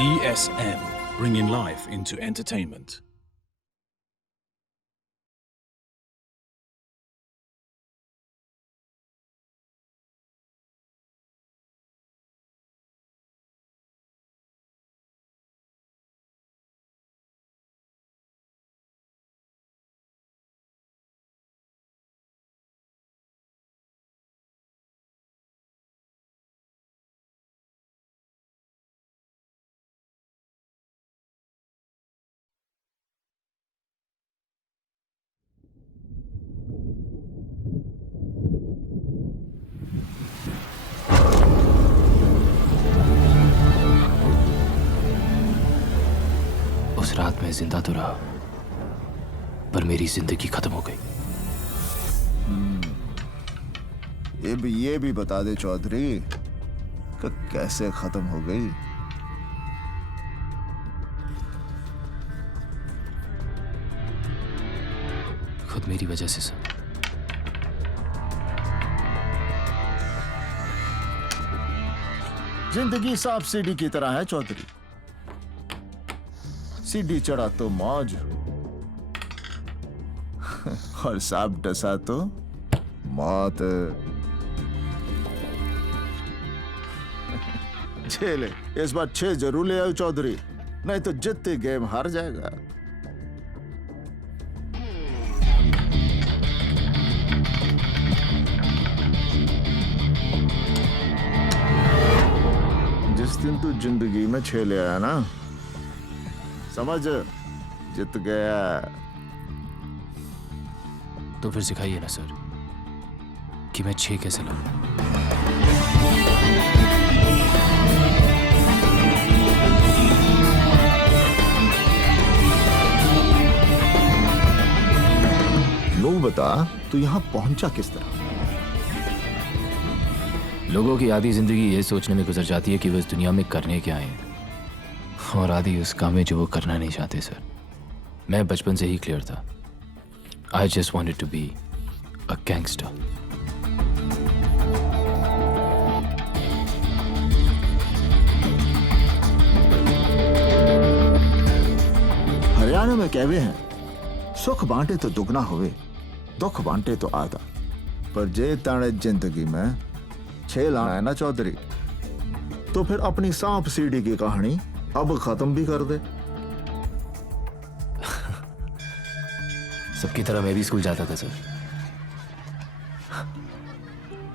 ESM, bringing life into entertainment. उस रात मैं जिंदा तो रहा, पर मेरी जिंदगी खत्म हो गई। ये भी बता दे चौधरी कि कैसे खत्म हो गई। खुद मेरी वजह से सर। जिंदगी सांप सीढ़ी की तरह है चौधरी। सीढ़ी चढ़ा तो मौज और सांप डसा तो मौत। झेले इस बार 6 जरूर ले आओ चौधरी, नहीं तो जितने गेम हार जाएगा। जिस दिन तू जिंदगी में 6 ले आया ना, समझ जित गया। तो फिर सिखाइए ना सर कि मैं 6 कैसे लाऊं। लो बता, तू यहाँ पहुंचा किस तरह? लोगों की आधी जिंदगी ये सोचने में गुजर जाती है कि वो इस दुनिया में करने क्या है, और आधी उस काम में जो वो करना नहीं चाहते। सर, मैं बचपन से ही क्लियर था। I just wanted to be a gangster. Haryana में कहवे हैं, सुख बांटे तो दुगना होवे, दुख बांटे तो आधा। पर जे ताने जिंदगी में 6 लाना है ना चौधरी, तो फिर अपनी सांप सीढ़ी की कहानी अब खत्म भी कर दे। सबकी तरह मैं भी स्कूल जाता था सर।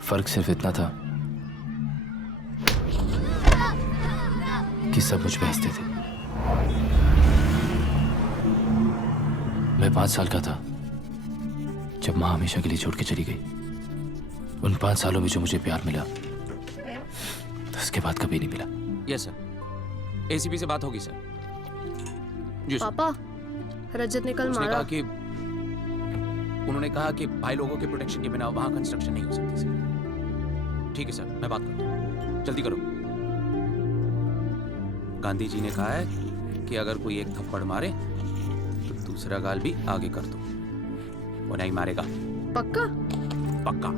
फर्क सिर्फ इतना था कि सब मुझ पे हंसते थे। मैं 5 साल का था जब माँ हमेशा के लिए छोड़ के चली गई। उन 5 सालों में जो मुझे प्यार मिला, उसके बाद कभी नहीं मिला। यस सर, एसीपी से बात होगी सर। जी सर। पापा, रजत ने कल उसने मारा। कहा कि उन्होंने कहा कि भाई लोगों के प्रोटेक्शन के बिना वहां कंस्ट्रक्शन नहीं हो सकती सर। ठीक है सर, मैं बात करता हूँ, जल्दी करो। गांधी जी ने कहा है कि अगर कोई एक थप्पड़ मारे तो दूसरा गाल भी आगे कर दो, वो नहीं मारेगा। पक्का? पक्का।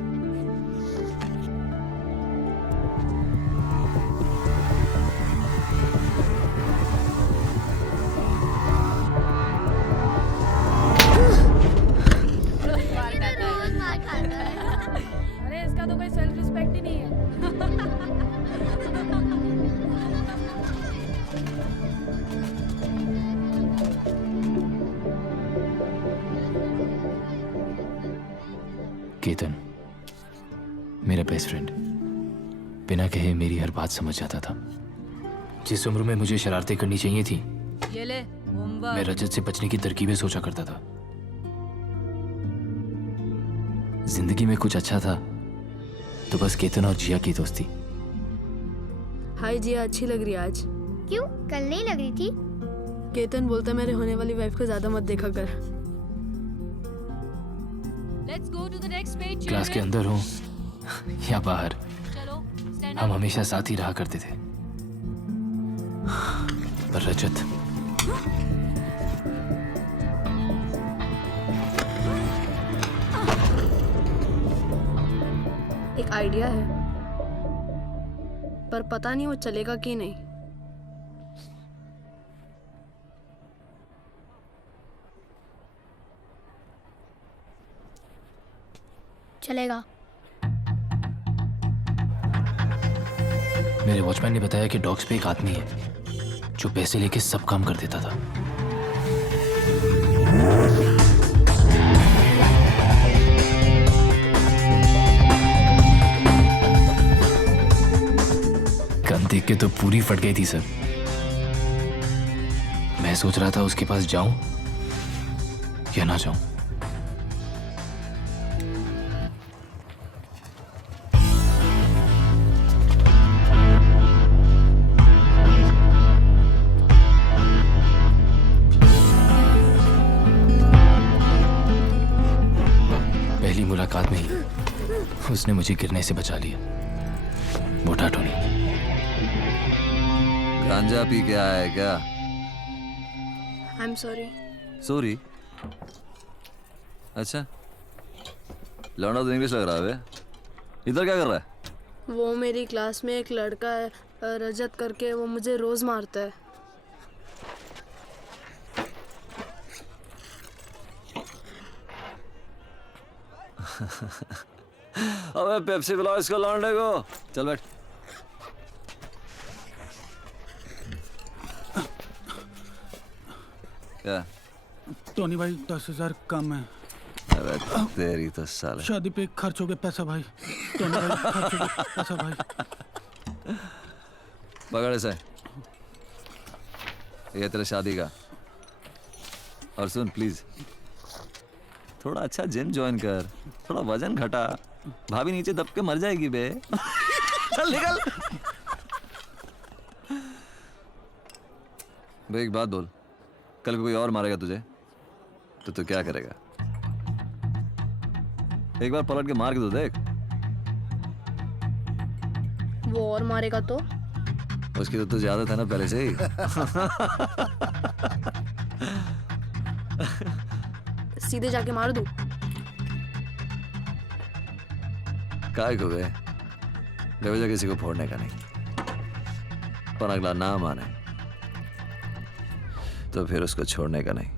अरे इसका तो कोई सेल्फ रिस्पेक्ट ही नहीं है। केतन, मेरा बेस्ट फ्रेंड, बिना कहे मेरी हर बात समझ जाता था। जिस उम्र में मुझे शरारतें करनी चाहिए थी, ये ले होमवर्क। मैं रजत से बचने की तरकीबें सोचा करता था। जिंदगी में कुछ अच्छा था तो बस केतन और जिया की दोस्ती। हाय जिया, अच्छी लग रही है आज। क्यों, कल नहीं लग रही थी? केतन बोलता मेरे होने वाली वाइफ को ज्यादा मत देखा कर। क्लास के अंदर हो या बाहर, हम हमेशा साथ ही रहा करते थे। पर रजत, एक आइडिया है, पर पता नहीं वो चलेगा कि नहीं। चलेगा। मेरे वॉचमैन ने बताया कि डॉग्स पे एक आदमी है जो पैसे लेके सब काम कर देता था। गन देख के तो पूरी फट गई थी सर। मैं सोच रहा था उसके पास जाऊं या ना जाऊं। पहली मुलाकात में ही उसने मुझे गिरने से बचा लिया। मोटा टोनी। गांजा पी के आया है क्या? I am sorry. सॉरी? अच्छा, लौंडा तो इंग्लिश लग रहा है बे। इधर क्या कर रहा है? वो मेरी क्लास में एक लड़का है रजत करके, वो मुझे रोज मारता है। अबे पेप्सी पिलाओ इसको लौंडे को। चल बैठ। क्या? टोनी भाई 10,000 कम है। अबे तेरी तो साले। शादी पे खर्च हो गया पैसा भाई। टोनी भाई खर्च हो गया पैसा भाई। पकड़ इसे। ये तेरे शादी का। और सुन प्लीज, थोड़ा अच्छा जिम ज्वाइन कर, थोड़ा वजन घटा। भाभी नीचे दब के मर जाएगी बे। चल निकल। बे एक बात बोल, कल कोई और मारेगा तुझे तो तू क्या करेगा? एक बार पलट के मार के तो देख। वो और मारेगा तो? उसकी तो तुझे आदत है ना पहले से ही। सीधे जाके मार दूं? काय को बे? बेवजह किसी को फोड़ने का नहीं, पर अगला ना माने तो फिर उसको छोड़ने का नहीं।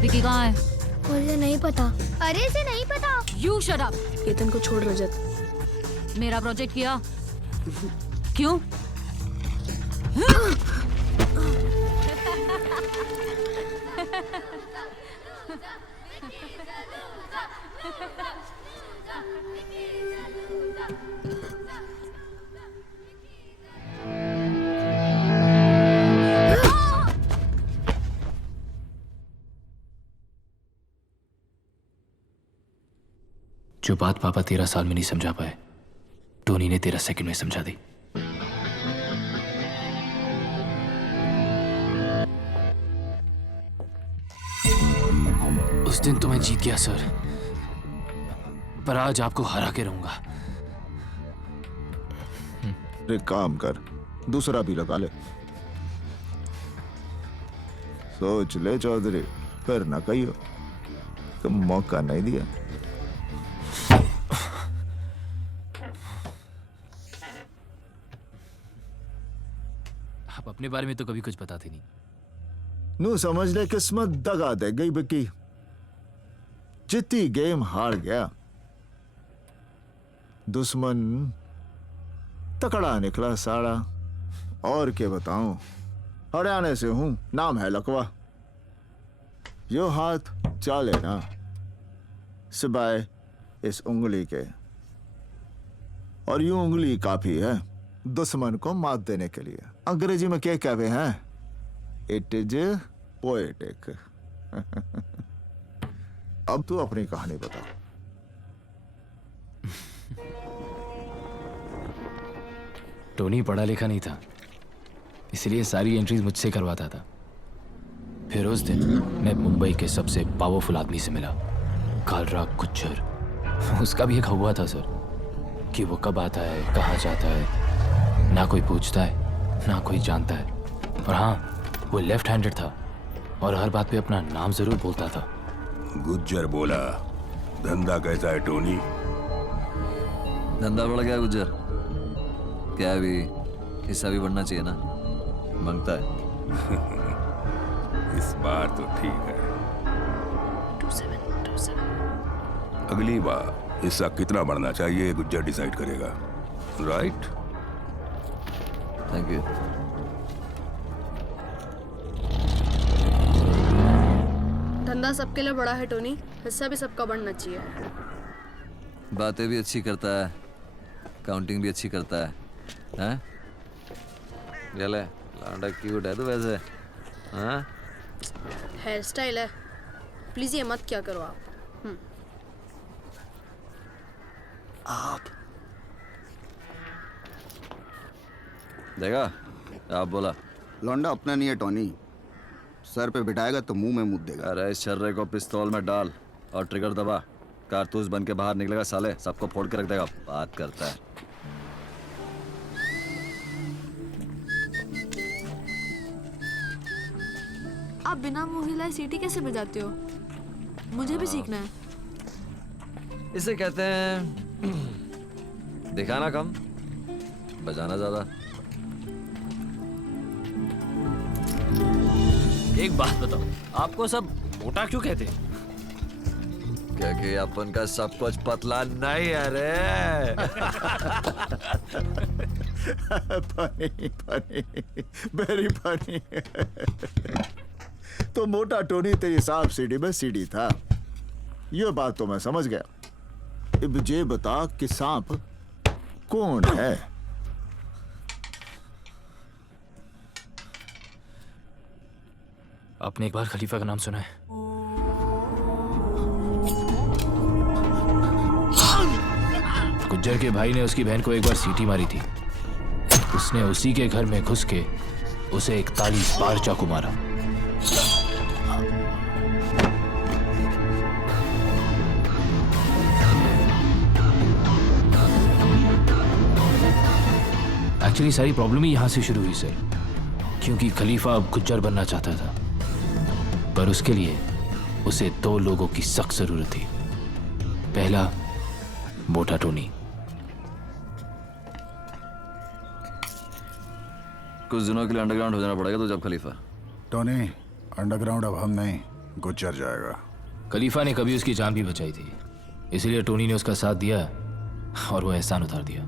विकी कहाँ है? मुझे नहीं पता। अरे इसे नहीं पता। You shut up. केतन को छोड़ रजत। मेरा प्रोजेक्ट किया क्यों? जो बात पापा 13 साल में नहीं समझा पाए, टोनी ने 13 सेकंड में समझा दी। उस दिन तो मैं जीत गया सर, पर आज आपको हरा के रहूंगा। एक काम कर, दूसरा भी लगा ले। सोच ले चौधरी, फिर ना कहियो कि मौका नहीं दिया। आप अपने बारे में तो कभी कुछ बताते नहीं। नू समझ ले किस्मत दगा दे गई बिकी। जितनी गेम हार गया, दुश्मन तकड़ा निकला साड़ा। और क्या बताऊं, हरियाणा से हूं, नाम है लकवा। यो हाथ चाले ना सिवाय इस उंगली के, और यूं उंगली काफी है दुश्मन को मात देने के लिए। अंग्रेजी में क्या कहते हैं? It is poetic. अब तू अपनी कहानी बता। टोनी पढ़ा लिखा नहीं था, इसलिए सारी एंट्रीज मुझसे करवाता था। फिर उस दिन मैं मुंबई के सबसे पावरफुल आदमी से मिला, कालराग गुज्जर। उसका भी एक हवा था सर, कि वो कब आता है, कहाँ जाता है, ना कोई पूछता है ना कोई जानता है। और हाँ, वो लेफ्ट हैंडेड था और हर बात पे अपना नाम जरूर बोलता था। गुज्जर बोला, धंधा कैसा है टोनी? धंधा बढ़ गया गुज्जर। क्या अभी हिस्सा भी बढ़ना चाहिए ना? मांगता है। इस बार तो ठीक है। 27 उसे। अगली बार हिस्सा कितना बढ़ना चाहिए गुज्जर डिसाइड करेगा, राइट? Thank you. धंधा सबके लिए बड़ा है टोनी, हिस्सा भी सबका बढ़ना चाहिए। बातें भी अच्छी करता है, काउंटिंग भी अच्छी करता है, हैं? ये ले, लौंडा क्यूट है तो वैसे, हाँ? हेयर स्टाइल है, प्लीज ये मत क्या करो आप। देखा, आप बोला। लौंडा अपना नहीं है टोनी, सर पे बिठाएगा तो मुंह में मुद देगा। अरे इस छर्रे को पिस्तौल में डाल और ट्रिगर दबा, कारतूस बन के बाहर निकलेगा साले, सबको फोड़ के रख देगा। बात करता है। आप बिना मुंह हिलाए सीटी कैसे बजाते हो? मुझे भी सीखना है। इसे कहते हैं दिखाना कम, बजाना ज्यादा। एक बात बताओ, आपको सब मोटा क्यों कहते हैं? क्योंकि अपन का सब कुछ पतला नहीं है रे। Funny funny, very funny. तो मोटा टोनी तेरी सांप सीढ़ी में सीढ़ी था, ये बात तो मैं समझ गया। अब ये बता कि सांप कौन है? आपने एक बार खलीफा का नाम सुना है? गुज्जर के भाई ने उसकी बहन को एक बार सीटी मारी थी। उसने उसी के घर में घुस के उसे 41 बार चाकू मारा। एक्चुअली सारी प्रॉब्लम ही यहां से शुरू हुई सर, क्योंकि खलीफा अब गुज्जर बनना चाहता था, पर उसके लिए उसे 2 लोगों की सख्त जरूरत थी। पहला, मोटा टोनी। कुछ दिनों के लिए अंडरग्राउंड हो जाना पड़ेगा तो जब खलीफा। टोनी, अंडरग्राउंड अब हम नहीं, गुज्जर जाएगा। खलीफा ने कभी उसकी जान भी बचाई थी, इसलिए टोनी ने उसका साथ दिया और वो एहसान उतार दिया।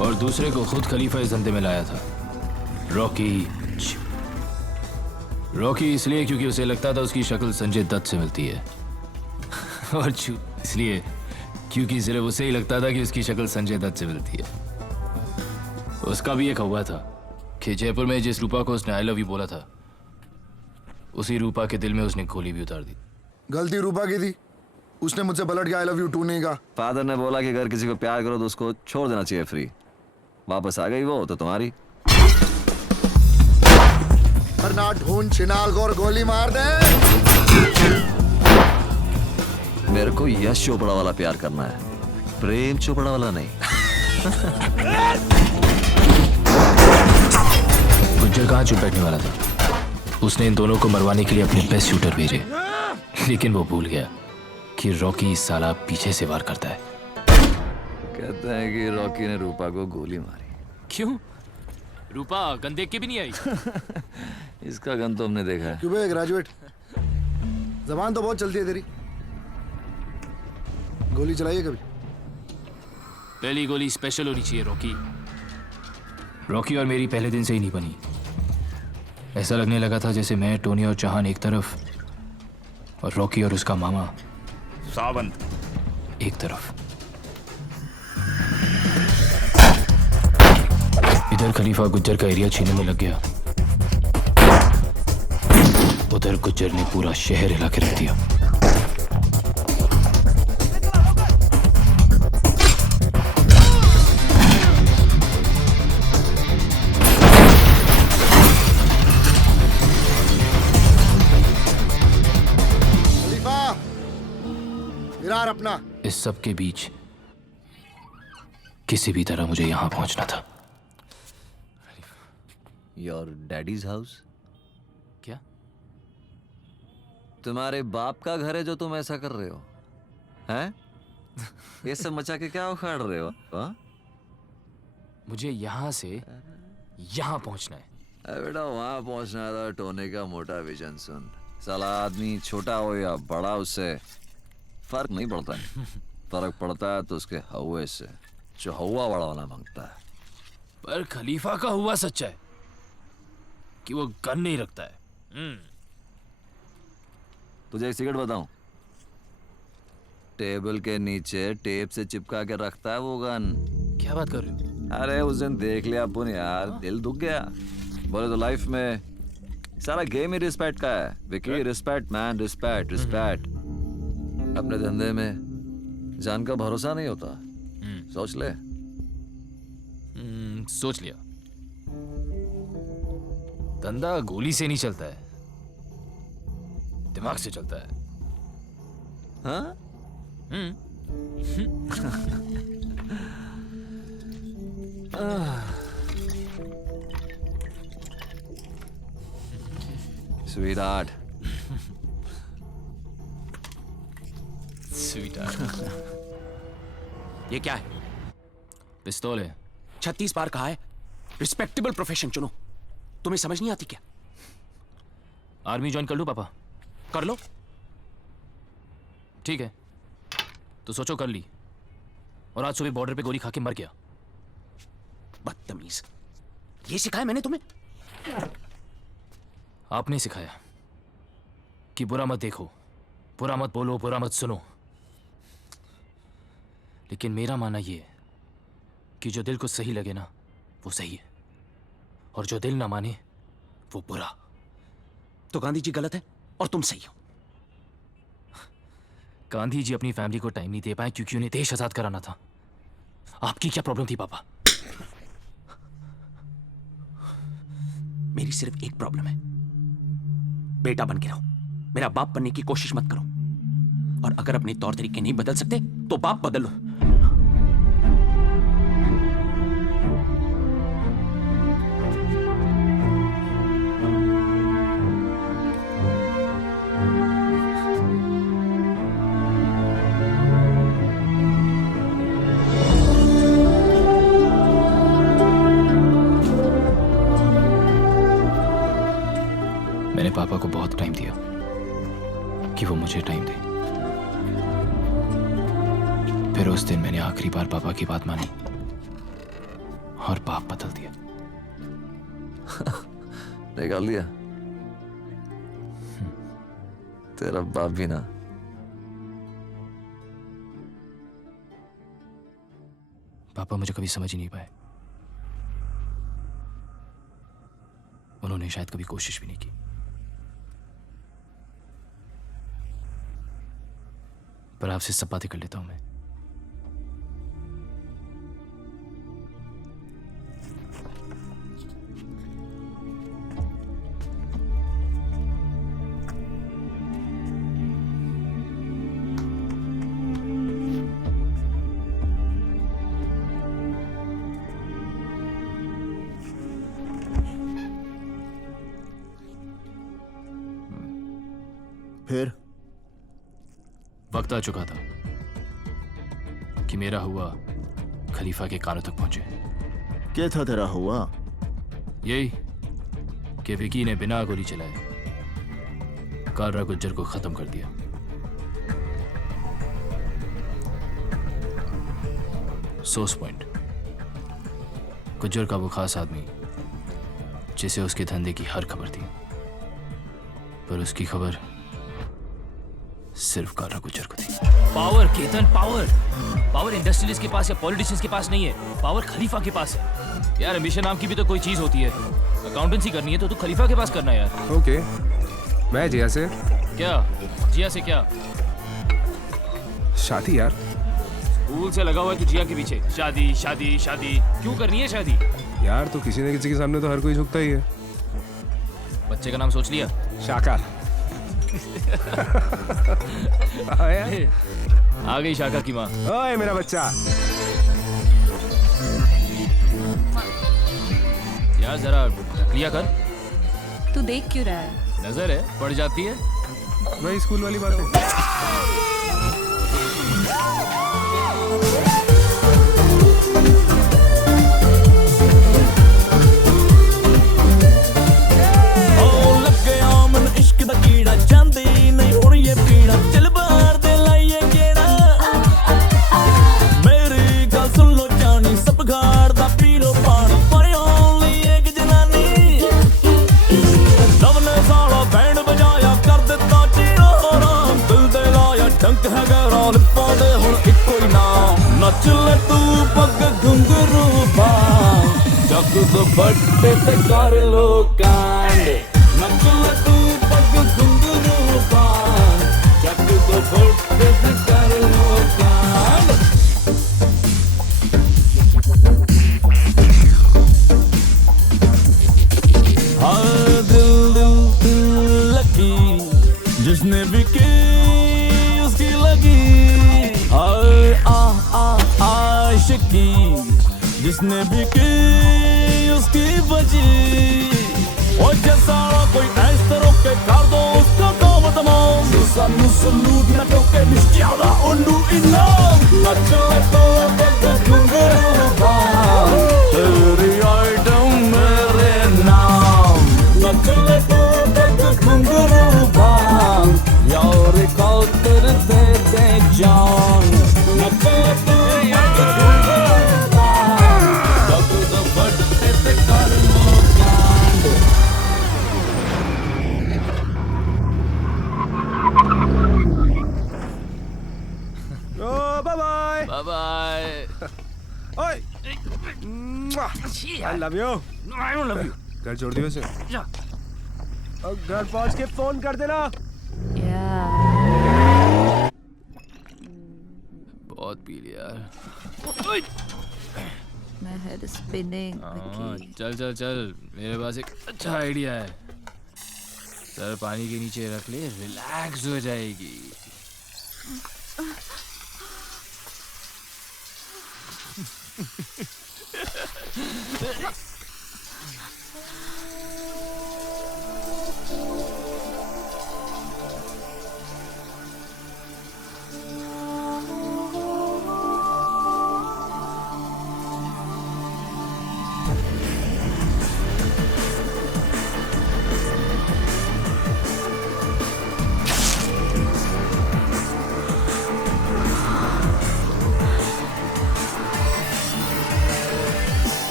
और दूसरे को खुद खलीफा इस धंधे में लाया था, रॉकी। रॉकी इसलिए क्योंकि उसे लगता था उसकी शक्ल संजय दत्त से मिलती है, और चू इसलिए क्योंकि सिर्फ उसे ही लगता था कि उसकी शक्ल संजय दत्त से मिलती है। उसका भी एक हुआ था कि जयपुर में जिस रूपा को उसने आई लव यू बोला था, उसी रूपा के दिल में उसने गोली भी उतार दी। गलती रूपा की थी, उसने मुझसे पलट के आई लव यू टू नहीं कहा। फादर ने बोला कि अगर किसी को प्यार करो तो उसको छोड़ देना चाहिए फ्री। वापस आ गई वो तो तुम्हारी। वरना ढूंढ छिनाल को और गोली मार दे। मेरे को यश चोपड़ा वाला प्यार करना है, प्रेम चोपड़ा वाला नहीं। गुज्जर कहाँ चुप बैठने वाला था। उसने इन दोनों को मरवाने के लिए अपने बेस्ट शूटर भेजे, लेकिन वो भूल गया कि रॉकी साला पीछे से वार करता है। कहते हैं कि रॉकी ने रूपा को गोली मारी। क्यों? रूपा गन देख के भी नहीं आई। इसका गन तो हमने देखा है। क्यों बे ग्रेजुएट, जबान तो बहुत चलती है तेरी। गोली चलाइए कभी? पहली गोली स्पेशल होनी चाहिए रॉकी। रॉकी और मेरी पहले दिन से ही नहीं बनी। ऐसा लगने लगा था जैसे मैं, टोनी और चौहान एक तरफ और रॉकी और उसका मामा सावंत एक तरफ। इधर खलीफा गुज्जर का एरिया छीनने में लग गया, उधर गुज्जर ने पूरा शहर हिला के रख दिया। खलीफा, विरार अपना। इस सब के बीच किसी भी तरह मुझे यहां पहुंचना था। Your daddies house? क्या? तुम्हारे बाप का घर है जो तुम ऐसा कर रहे हो, हैं? ये सब मचा के क्या उखाड़ रहे हो? हाँ? मुझे यहाँ से यहाँ पहुँचना है। अरे बेटा वहां पहुंचना है तो टोनी का मोटा विजन सुन। साला आदमी छोटा हो या बड़ा उससे फर्क नहीं पड़ता है। फर्क पड़ता है तो उसके हवा से जो हवा बड़ा होना मांगता है। पर खलीफा का हुआ सच्चा है कि वो गन नहीं रखता है। तुझे एक सिगरेट बताऊं, टेबल के नीचे टेप से चिपका के रखता है वो गन। क्या बात कर रहे हो? अरे उस दिन देख लिया अपन यार, दिल दुख गया। बोले तो लाइफ में सारा गेम ही रिस्पेक्ट का है Vicky. Respect man, respect respect. अपने धंधे में जान का भरोसा नहीं होता। सोच ले। सोच लिया। धंधा गोली से नहीं चलता है, दिमाग से चलता है। हाँ? Sweetheart. ये क्या है? पिस्तौल है। 36 बार कहा है रिस्पेक्टेबल प्रोफेशन चुनो। तुम्हें समझ नहीं आती क्या? आर्मी ज्वाइन कर लूं पापा? कर लो। ठीक है तो सोचो कर ली, और आज सुबह बॉर्डर पे गोली खा के मर गया। बदतमीज, ये सिखाया मैंने तुम्हें? आपने सिखाया कि बुरा मत देखो, बुरा मत बोलो, बुरा मत सुनो। लेकिन मेरा मानना यह है कि जो दिल को सही लगे ना वो सही है, और जो दिल ना माने वो बुरा। तो गांधी जी गलत है और तुम सही हो। गांधी जी अपनी फैमिली को टाइम नहीं दे पाए क्योंकि उन्हें देश आजाद कराना था। आपकी क्या प्रॉब्लम थी पापा? मेरी सिर्फ एक प्रॉब्लम है, बेटा बन के रहो, मेरा बाप बनने की कोशिश मत करो। और अगर अपने तौर तरीके नहीं बदल सकते तो बाप बदल लो। मैंने पापा को बहुत टाइम दिया कि वो मुझे टाइम दे। फिर उस दिन मैंने आखिरी बार पापा की बात मानी और बाप बदल दिया। निकाल दिया तेरा बाप भी ना। पापा मुझे कभी समझ ही नहीं पाए। उन्होंने शायद कभी कोशिश भी नहीं की। पर आपसे सब बातें कर लेता हूं मैं। फिर वक्त आ चुका था कि मेरा हुआ खलीफा के कानों तक पहुंचे। क्या था तेरा हुआ? यही कि विकी ने बिना गोली चलाए कालरा गुज्जर को खत्म कर दिया। सोर्स पॉइंट, गुज्जर का वो खास आदमी जिसे उसके धंधे की हर खबर थी, पर उसकी खबर सिर्फ कालरा गुज्जर को थी। Power Ketan, power power industrialist के पास या पॉलिटिशियंस के पास नहीं है, पावर खलीफा के पास है। यार एम्बिशन नाम की भी तो कोई चीज होती है। अकाउंटेंसी करनी है तो तू खलीफा के पास करना है यार। ओके, मैं जिया से। क्या जिया से? क्या शादी यार? स्कूल से लगा हुआ है तू जिया के पीछे। शादी शादी शादी क्यों करनी है शादी? यार तो किसी न किसी के सामने तो हर कोई झुकता ही है। बच्चे का नाम सोच लिया? शाका। आ गई शाका की माँ। ओए मेरा बच्चा। यार जरा लिया कर। तू देख क्यों रहा है? नजर है पड़ जाती है। वही स्कूल वाली बात है। नच ले तू पग घुंघरू बांग जग दुपट्टे ते कर लो कांड नच ले तू पग घुंघरू बांग जग दुपट्टे ते कर लो कांड हाँ दिल दिल दिल लगी जिसने भी की उसकी लगी हाय आशिकी जिसने भी की उसकी बजी और जैसा कोई ऐस तरह के कर दो उसका काम तमाम सानू सलूट न टोके निश्चियाला ओनू इनाम नच ले तो पग घुंघरू बांग तेरी आइटम मेरे नाम नच ले तो पग घुंघरू बांग यार खातिर दे दे जान नच ले तो पग घुंघरू बांग जग दुपट्टे ते कर लो कांड ओ बाय बाय बाय बाय। ओए I love you. I don't love you. घर छोड़ दियो उसे। जा। और घर पहुंच के फोन कर देना। बहुत पी लिया यार। My head is spinning. चल चल चल मेरे पास एक अच्छा आइडिया है। सर पानी के नीचे रख ले रिलैक्स हो जाएगी।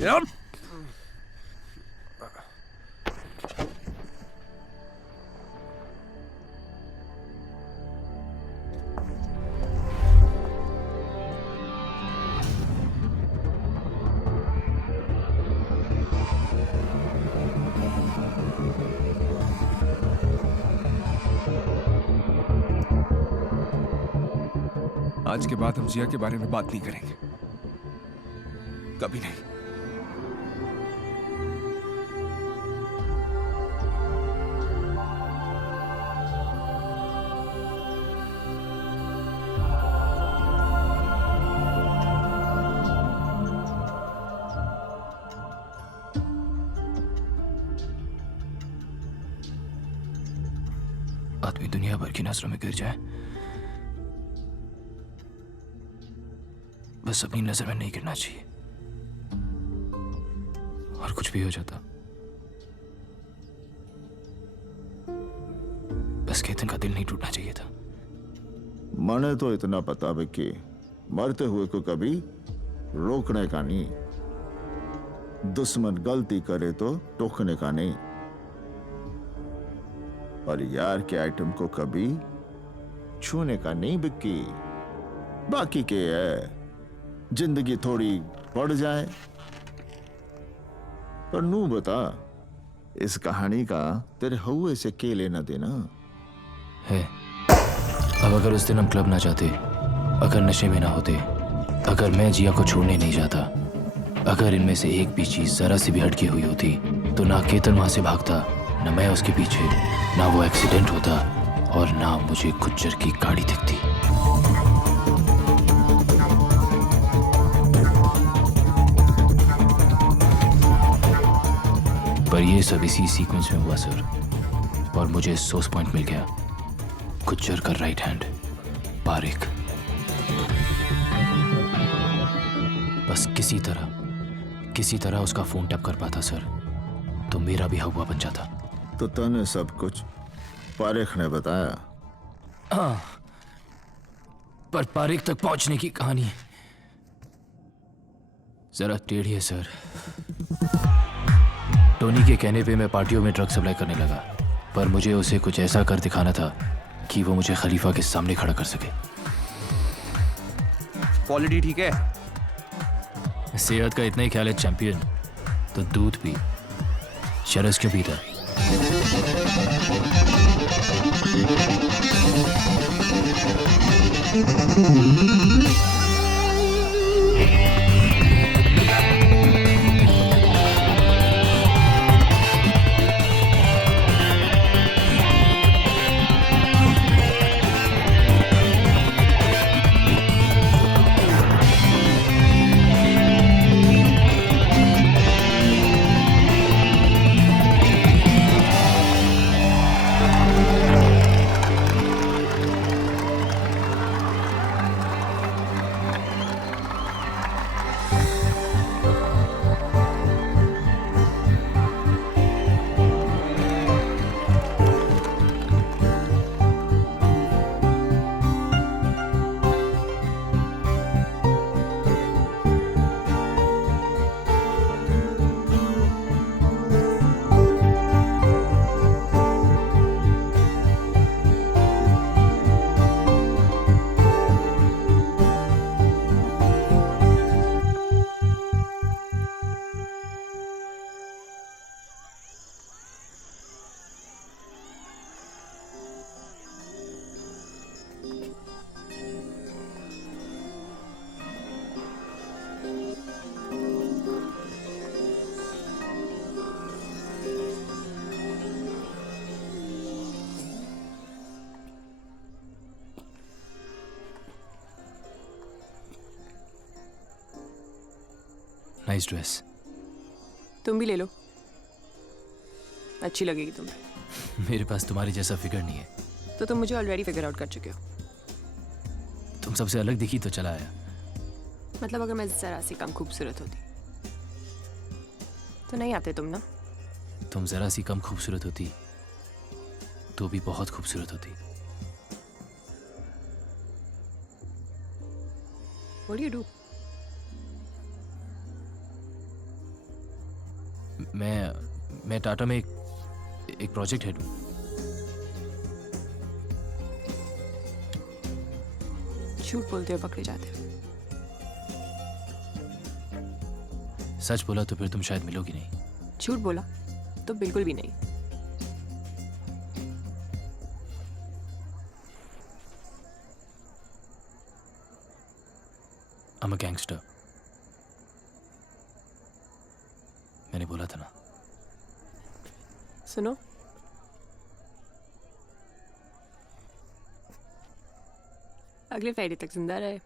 Yep. आज के बाद हम जिया के बारे में बात नहीं करेंगे, कभी नहीं। आदमी दुनिया भर की नजरों में गिर जाए, बस अपनी नजर में नहीं गिरना चाहिए, और कुछ भी हो जाता बस केतन का दिल नहीं टूटना चाहिए था। मैंने तो इतना पता विक्की, मरते हुए को कभी रोकने का नहीं, दुश्मन गलती करे तो टोकने का नहीं, और यार के आइटम को कभी छूने का नहीं विक्की। बाकी के है जिंदगी थोड़ी बढ़ जाए, पर नू बता इस कहानी का तेरे हुए से के लेना देना है। अब अगर उस दिन हम क्लब ना जाते, अगर नशे में ना होते, अगर मैं जिया को छोड़ने नहीं जाता, अगर इनमें से एक भी चीज जरा सी भी हटकी हुई होती, तो ना केतन वहां से भागता, ना मैं उसके पीछे, ना वो एक्सीडेंट होता, और ना मुझे गुज्जर की गाड़ी दिखती। पर ये सब इसी सीक्वेंस में हुआ सर, और मुझे सोर्स पॉइंट मिल गया, गुज्जर का राइट हैंड पारिक। बस किसी तरह उसका फोन टैप कर पाता सर, तो मेरा भी हवा बन जाता। तो तने सब कुछ पारिक ने बताया? हाँ, पर पारिक तक पहुंचने की कहानी जरा टेढ़ी है सर। टोनी के कहने पे मैं पार्टियों में ड्रग सप्लाई करने लगा, पर मुझे उसे कुछ ऐसा कर दिखाना था कि वो मुझे खलीफा के सामने खड़ा कर सके। क्वालिटी ठीक है? सेहत का इतना ही ख्याल है चैंपियन, तो दूध पी, चरस क्यों पीता? Nice dress. तुम भी ले लो, अच्छी लगेगी तुम्हें। मेरे पास तुम्हारी जैसा फिगर नहीं है। तो तुम मुझे ऑलरेडी फिगर आउट कर चुके हो। तुम सबसे अलग दिखी तो चला आया। मतलब अगर मैं जरा सी कम खूबसूरत होती तो नहीं आते तुम ना? तुम जरा सी कम खूबसूरत होती तो भी बहुत खूबसूरत होती। What do you do? मैं टाटा में एक प्रोजेक्ट हेड हूँ। झूठ बोलते हो पकड़े जाते हो। सच बोला तो फिर तुम शायद मिलोगी नहीं। झूठ बोला तो बिल्कुल भी नहीं। I'm a gangster। मैंने बोला था ना। सुनो, अगले फ्राइडे तक जिंदा रहे।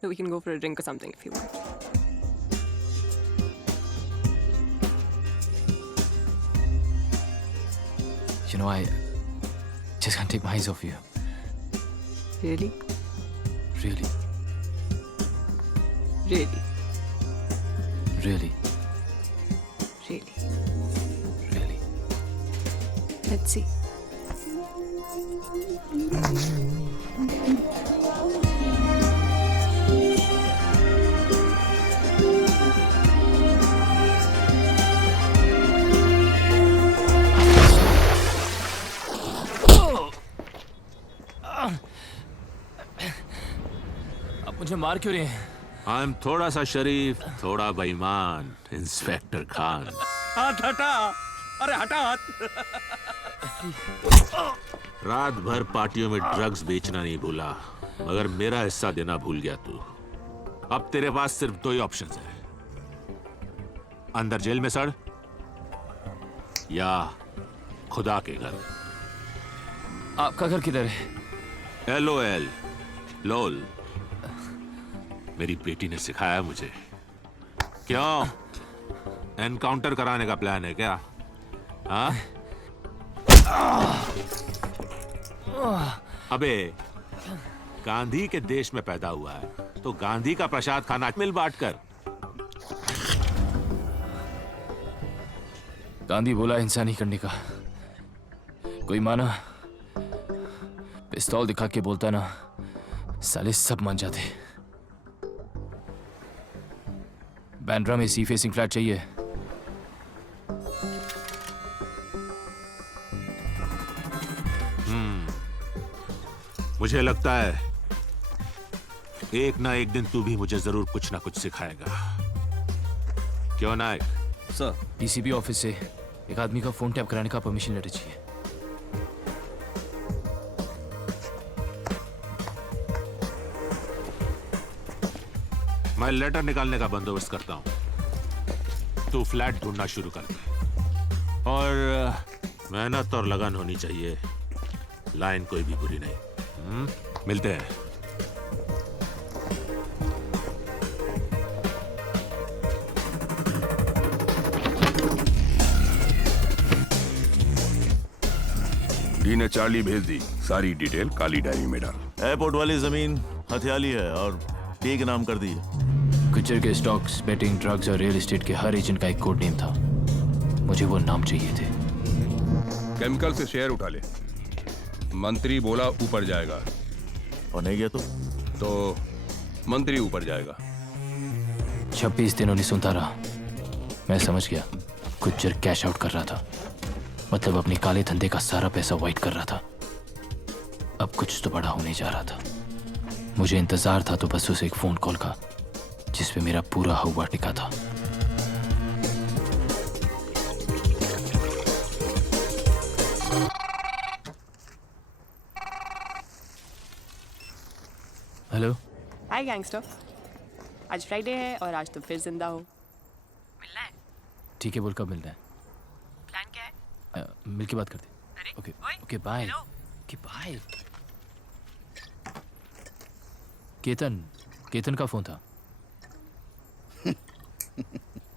So we can go for a drink or something if you want. You know, I just can't take my eyes off you. Really? Really. Really, Really? really. Really? Let's see. आप मुझे मार क्यों रहे हैं? I am थोड़ा सा शरीफ, थोड़ा बेईमान, इंस्पेक्टर खान। हाथ हटा। अरे हटा हाथ। रात भर पार्टियों में ड्रग्स बेचना नहीं भूला, मगर मेरा हिस्सा देना भूल गया तू। अब तेरे पास सिर्फ दो ही ऑप्शंस हैं, अंदर जेल में सड़ या खुदा के घर। आपका घर किधर है? LOL, लोल। मेरी बेटी ने सिखाया मुझे। क्यों? एनकाउंटर कराने का प्लान है क्या? हाँ? अबे, गांधी के देश में पैदा हुआ है तो गांधी का प्रसाद खाना मिल बांट कर। गांधी बोला हिंसा नहीं करने का। कोई माना? पिस्तौल दिखा के बोलता ना, साले सब मान जाते। बैंड्रा में सी फेसिंग फ्लैट चाहिए। मुझे लगता है एक ना एक दिन तू भी मुझे जरूर कुछ ना कुछ सिखाएगा। क्यों नायक? सर, डीसीपी ऑफिस से एक आदमी का फोन टैप कराने का परमिशन लेटर चाहिए। मैं लेटर निकालने का बंदोबस्त करता हूं, तू फ्लैट ढूंढना शुरू कर दे। और मेहनत और लगन होनी चाहिए, लाइन कोई भी बुरी नहीं। मिलते हैं। डी ने चार्ली भेज दी, सारी डिटेल काली डायरी में डाल। एयरपोर्ट वाली जमीन हथियाली है और डी के नाम कर दी है। गुज्जर के स्टॉक्स, बेटिंग, ड्रग्स और रियल एस्टेट के हर एजेंट का एक कोड नेम था। मुझे वो नाम चाहिए थे। केमिकल से शेयर उठा ले। मंत्री बोला ऊपर जाएगा, और नहीं गया तो मंत्री ऊपर जाएगा। 26 दिन उन्हें सुनता रहा। मैं समझ गया, गुज्जर कैश आउट कर रहा था, मतलब अपने काले धंधे का सारा पैसा वाइट कर रहा था। अब कुछ तो बड़ा होने जा रहा था। मुझे इंतजार था तो बस उसे एक फोन कॉल का, जिसपे मेरा पूरा हुआ टिका था। हेलो। हाय गैंगस्टर। आज फ्राइडे है और आज तो फिर जिंदा हो। मिलना है? ठीक है, बोल कब मिलना है? प्लान क्या है? मिल के बात करते। Okay okay bye. Okay bye. Ketan का फोन था।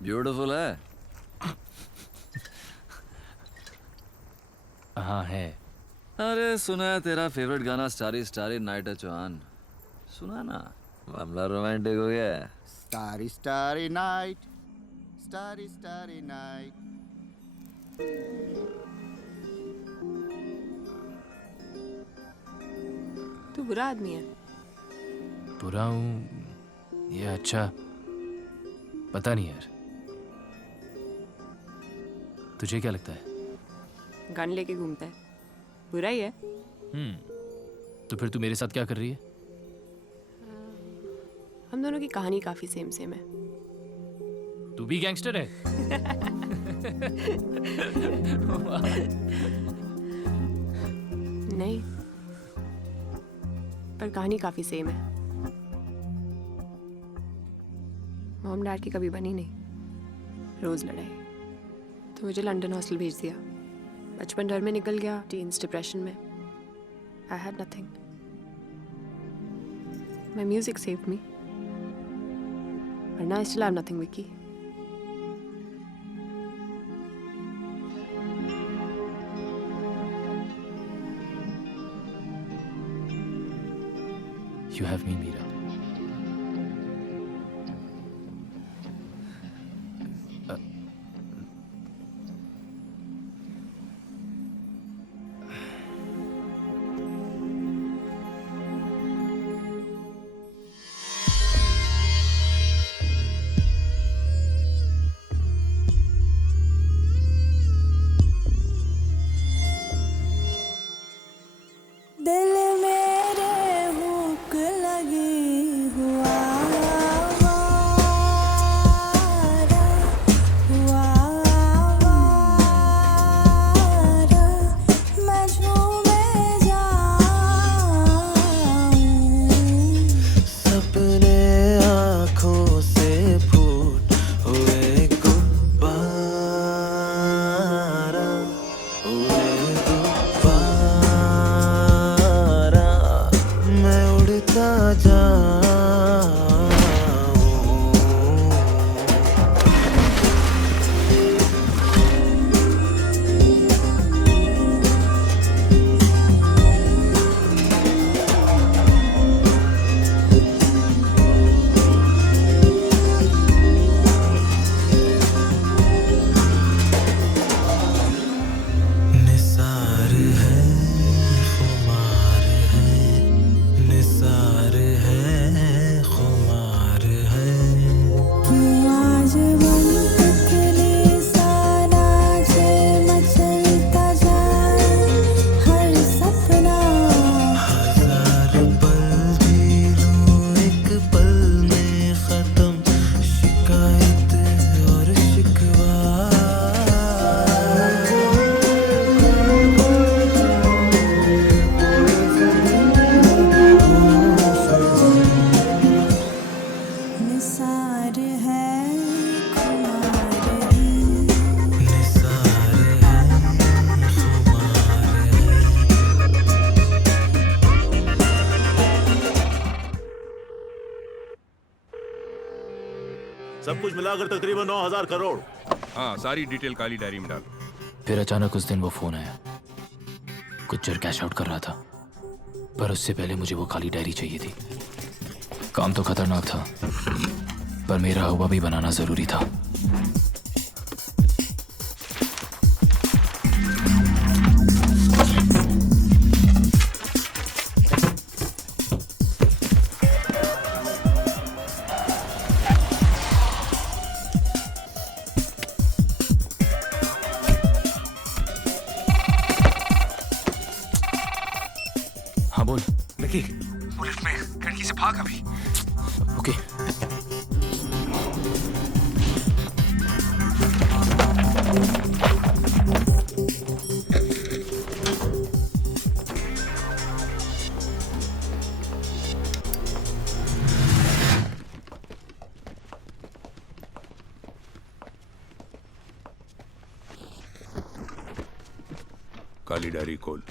ब्यूटीफुल है। हाँ है। अरे सुना है तेरा फेवरेट गाना स्टारी स्टारी नाइट है चौहान, सुना ना? मामला रोमांटिक हो गया है। Starry starry night, starry starry night. तू बुरा आदमी है। बुरा हूँ ये अच्छा पता नहीं यार। तुझे क्या लगता है? गन लेके घूमता है, बुरा ही है। तो फिर तू मेरे साथ क्या कर रही है? हम दोनों की कहानी काफी सेम सेम है। तू भी गैंगस्टर है? नहीं, पर कहानी काफी सेम है। मॉम डैड की कभी बनी नहीं, रोज लड़ाई। तो मुझे लंदन हॉस्टल भेज दिया। बचपन डर में निकल गया, टीन्स डिप्रेशन में। I had nothing. My music saved me, वरना I still have nothing Vicky. You have me, Meera. सब कुछ मिलाकर तकरीबन 9,000 करोड़। हाँ, सारी डिटेल काली डायरी में डाल। फिर अचानक उस दिन वो फोन आया। गुज्जर कैश आउट कर रहा था, पर उससे पहले मुझे वो काली डायरी चाहिए थी। काम तो खतरनाक था, पर मेरा हुआ भी बनाना जरूरी था। हाँ बोल। विकी, वो लिफ्ट में खिड़की से भाग अभी। ओके। काली डायरी खोल।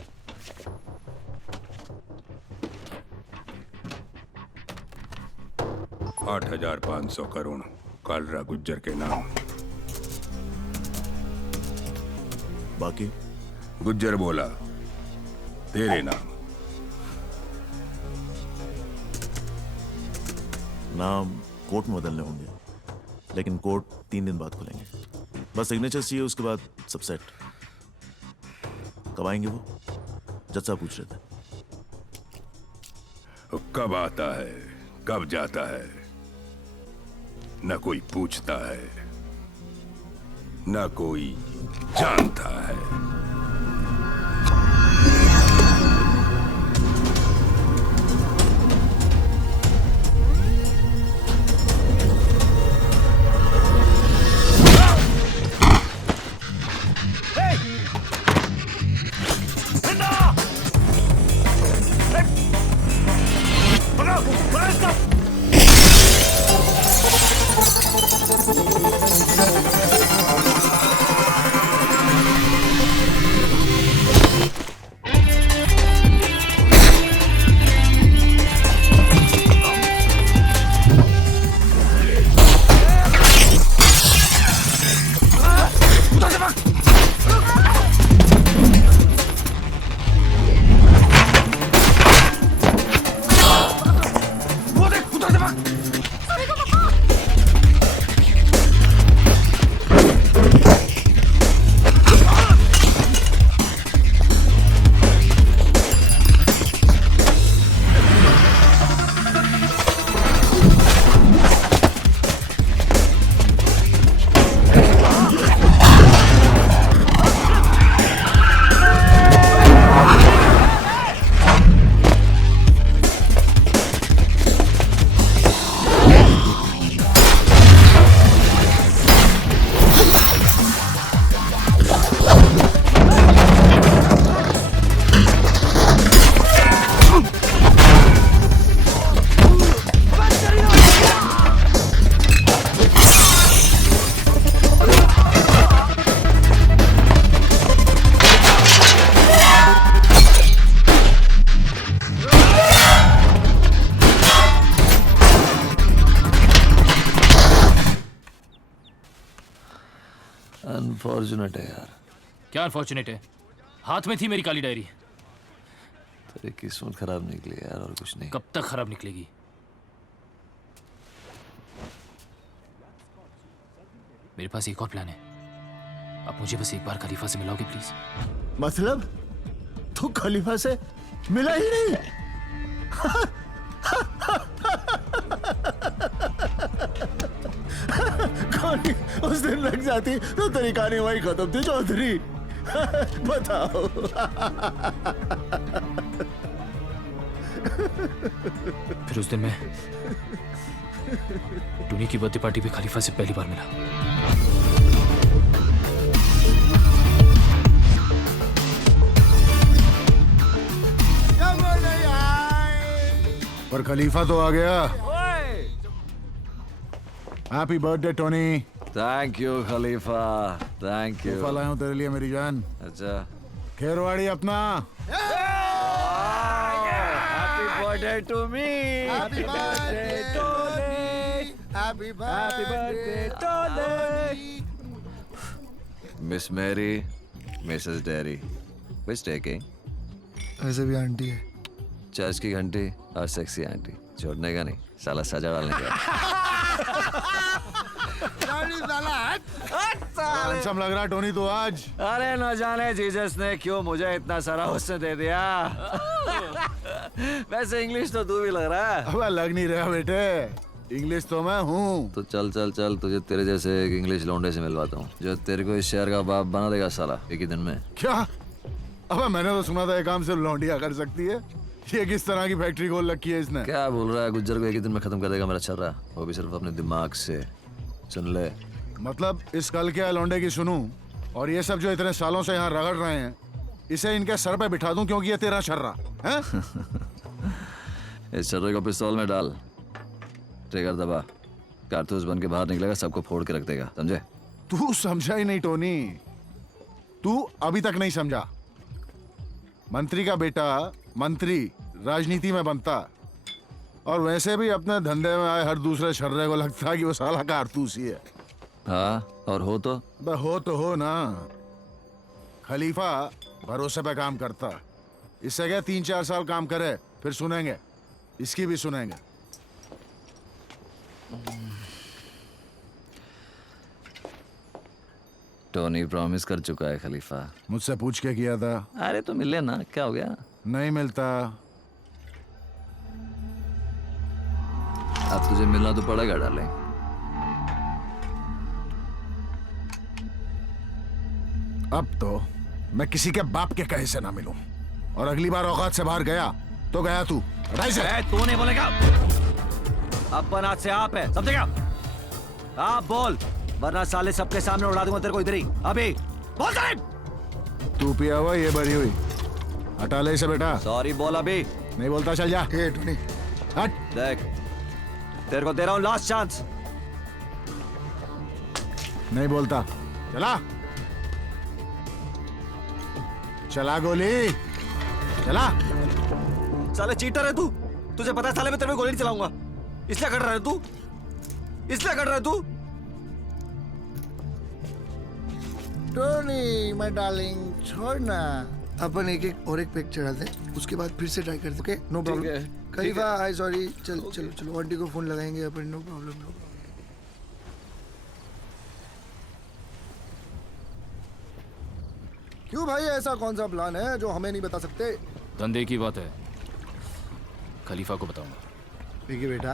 $8,500 करोड़ कालरा गुज्जर के नाम। बाकी गुज्जर बोला तेरे नाम। नाम कोर्ट में बदलने होंगे, लेकिन कोर्ट 3 दिन बाद खुलेंगे। बस सिग्नेचर चाहिए, उसके बाद सब सेट। कब आएंगे वो? जज साहब पूछ रहे थे। कब आता है, कब जाता है, न कोई पूछता है, न कोई जानता है। अनफॉर्चुनेट है यार। क्या अनफॉर्चुनेट है? हाथ में थी मेरी काली डायरी। तेरी किस्मत खराब निकली यार, और कुछ नहीं। कब तक खराब निकलेगी? मेरे पास एक और प्लान है। आप मुझे बस एक बार खलीफा से मिलाओगे प्लीज? मतलब तू खलीफा से मिला ही नहीं? कहानी उस दिन लग जाती तो तेरी कहानी वही खत्म थी चौधरी। बताओ। फिर उस दिन मैं टूनी की बर्थडे पार्टी पे खलीफा से पहली बार मिला। पर खलीफा तो आ गया। Happy birthday Tony. Thank you Khalifa, thank you. तोहफा लाया हूं तेरे लिए मेरी जान। अच्छा, खेरवाड़ी अपना। Happy birthday to me. Happy birthday Tony. Happy birthday Tony. Miss Mary, Mrs Derry, which taking? वैसे भी आंटी है। चर्च की घंटी और सेक्सी आंटी, छोड़ने का नहीं, साला सजा डालने का। हैंडसम लग रहा है टोनी तो आज। अरे न जाने जीसस ने क्यों मुझे इतना सारा हुस्न दे दिया। वैसे इंग्लिश तो तू भी लग रहा है। अब लग नहीं रहा बेटे, इंग्लिश तो मैं हूँ। तो चल चल चल, तुझे तेरे जैसे एक इंग्लिश लौंडे से मिलवाता हूँ जो तेरे को इस शहर का बाप बना देगा साला एक ही दिन में। क्या? अबे मैंने तो सुना था ये काम सिर्फ लौंडिया कर सकती है। ये किस तरह की फैक्ट्री खोल रखी है इसने? क्या बोल रहा है? गुज्जर को एक ही दिन में खत्म कर देगा मेरा छर्रा, वो भी सिर्फ अपने दिमाग से। सुन ले, मतलब इस कल के लौंडे की सुनूं और ये सब जो इतने सालों से यहाँ रगड़ रहे हैं इसे इनके सर पे बिठा दूं क्योंकि ये तेरा छर्रा है। इस छर्रे को पिस्तौल में डाल, ट्रिगर दबा, कारतूस बन के बाहर निकलेगा, सबको फोड़ के रख देगा, समझे? तू समझा ही नहीं टोनी, तू अभी तक नहीं समझा। मंत्री का बेटा मंत्री राजनीति में बनता, और वैसे भी अपने धंधे में आए हर दूसरे छर्रे को लगता है कि वो साला कारतूस ही है। हाँ, और हो तो? हो तो हो ना। खलीफा भरोसे पे काम करता, इससे क्या 3-4 साल काम करे फिर सुनेंगे, इसकी भी सुनेंगे। टोनी प्रॉमिस कर चुका है खलीफा। मुझसे पूछ के किया था। अरे तो मिले ना, क्या हो गया? नहीं मिलता। अब तुझे मिलना तो पड़ेगा डाले। अब तो मैं किसी के बाप के कहे से ना मिलूं, और अगली बार औकात से बाहर गया तो गया तू। तू नहीं बोलेगा, अपन आज से आप है, समझेगा? आप बोल, वरना साले सबके सामने उड़ा दूंगा तेरे को इधर ही। अभी बोल दे। तू पिया हुआ ये भरी हुई, हटा ले इसे बेटा। सॉरी बोल, अभी नहीं बोलता, चल जा। टोनी हट। देख, तेरे को दे रहा हूं लास्ट चांस। नहीं बोलता, चला चला गोली चला। साले चीटर है तू, तुझे पता है साले मैं तेरे पे गोली नहीं चलाऊंगा, इसलिए कर रहा है तू, इसलिए कर रहा है तू। टोनी माय डार्लिंग, छोड़ना, अपन एक एक और एक पैक चढ़ा दे, उसके बाद फिर से ट्राई करते। Okay, no problem. खलीफा आई सॉरी, चल चलो चलो, आंटी को फोन लगाएंगे अपन, नो प्रॉब्लम नो प्रॉब्लम। क्यों भाई, ऐसा कौन सा प्लान है जो हमें नहीं बता सकते? धंधे की बात है, खलीफा को बताऊंगा। देखिए बेटा,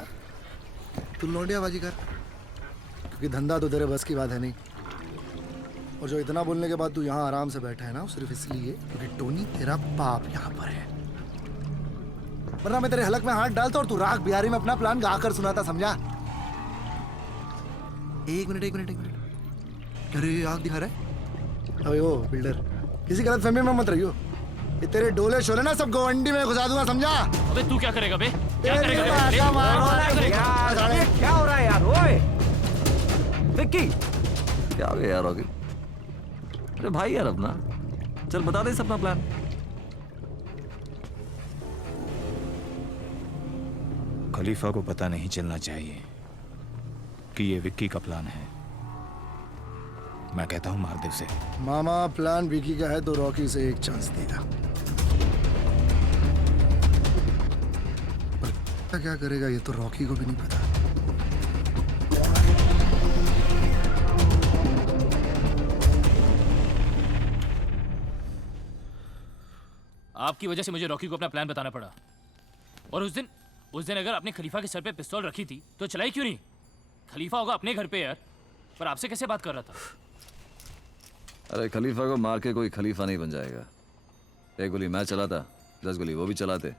तू लौंडियाबाजी कर, क्योंकि धंधा तो तेरे बस की बात है नहीं। और जो इतना बोलने के बाद तू यहाँ आराम से बैठा है ना, सिर्फ इसलिए क्योंकि टोनी तेरा बाप यहाँ पर है। वरना मैं तेरे हलक में हाथ डालता और तू राग बिहारी में अपना प्लान गा कर सुनाता, समझा? एक मिनट, अरे आग दिखा रहा है। अबे ओ बिल्डर, किसी गलत फहमी में मत रहियो, ये तेरे डोले शोले ना सब गवंडी में घुसा दूंगा, समझा? अबे तू क्या करेगा बे? क्या क्या हो रहा है यार? ओए विक्की, क्या हो गया यार? होगी अरे भाई यार अपना, चल बता दे अपना प्लान। खलीफा को पता नहीं चलना चाहिए कि ये विक्की का प्लान है। मैं कहता हूं मार दे उसे। मामा, प्लान विकी का है तो रॉकी से एक चांस देगा। पर क्या करेगा ये तो रॉकी को भी नहीं पता। आपकी वजह से मुझे रॉकी को अपना प्लान बताना पड़ा। और उस दिन अगर आपने खलीफा के सर पे पिस्तौल रखी थी तो चलाई क्यों नहीं? खलीफा होगा अपने घर पे यार, पर आपसे कैसे बात कर रहा था? अरे खलीफा को मार के कोई खलीफा नहीं बन जाएगा। एक गोली मैं चलाता, 10 गोली वो भी चलाते।